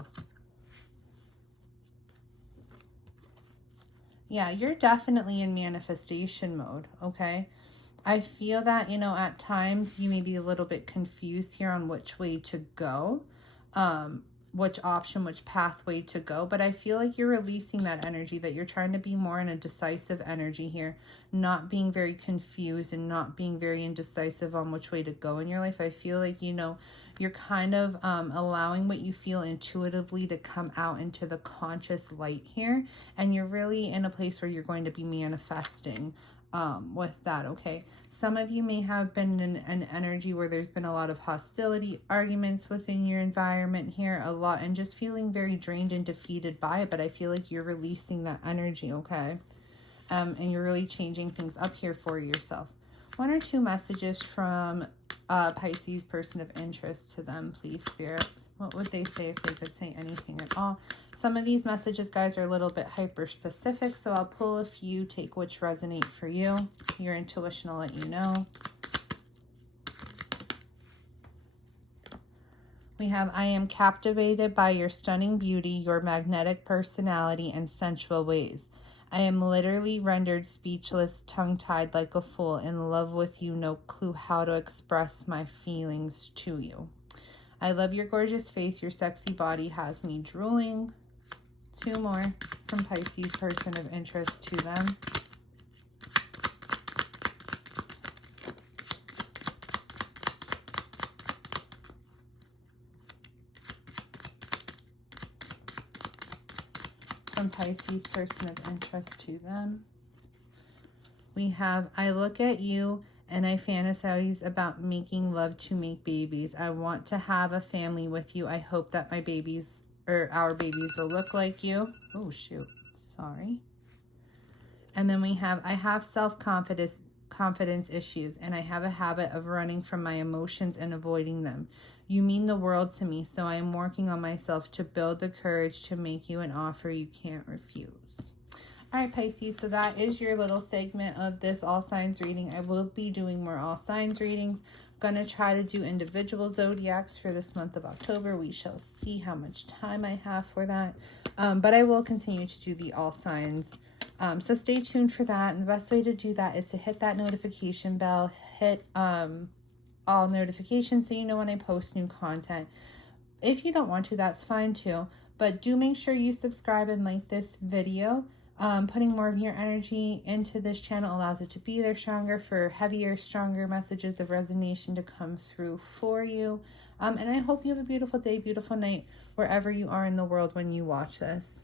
Yeah, you're definitely in manifestation mode, okay? I feel that, you know, at times you may be a little bit confused here on which way to go. Which option, which pathway to go. But I feel like you're releasing that energy, that you're trying to be more in a decisive energy here, not being very confused and not being very indecisive on which way to go in your life. I feel like, you know, you're kind of allowing what you feel intuitively to come out into the conscious light here. And you're really in a place where you're going to be manifesting with that, okay? Some of you may have been in an energy where there's been a lot of hostility, arguments within your environment here, a lot, and just feeling very drained and defeated by it. But I feel like you're releasing that energy, okay? And you're really changing things up here for yourself. One or two messages from Pisces, person of interest, to them, please, Spirit. What would they say if they could say anything at all? Some of these messages, guys, are a little bit hyper specific, so I'll pull a few, take which resonate for you. Your intuition will let you know. We have, I am captivated by your stunning beauty, your magnetic personality, and sensual ways. I am literally rendered speechless, tongue-tied like a fool, in love with you, no clue how to express my feelings to you. I love your gorgeous face, your sexy body has me drooling. Two more from Pisces, person of interest, to them. From Pisces, person of interest, to them. We have, I look at you and I fantasize about making love to make babies. I want to have a family with you. I hope that my babies, or our babies, will look like you. Oh, shoot. Sorry. And then we have, I have self-confidence issues, and I have a habit of running from my emotions and avoiding them. You mean the world to me, so I am working on myself to build the courage to make you an offer you can't refuse. All right, Pisces, so that is your little segment of this all signs reading. I will be doing more all signs readings. I'm going to try to do individual zodiacs for this month of October. We shall see how much time I have for that. But I will continue to do the all signs. So stay tuned for that. And the best way to do that is to hit that notification bell, hit all notifications so you know when I post new content. If you don't want to, that's fine too. But do make sure you subscribe and like this video. Putting more of your energy into this channel allows it to be there stronger for heavier, stronger messages of resonation to come through for you. And I hope you have a beautiful day, beautiful night, wherever you are in the world when you watch this.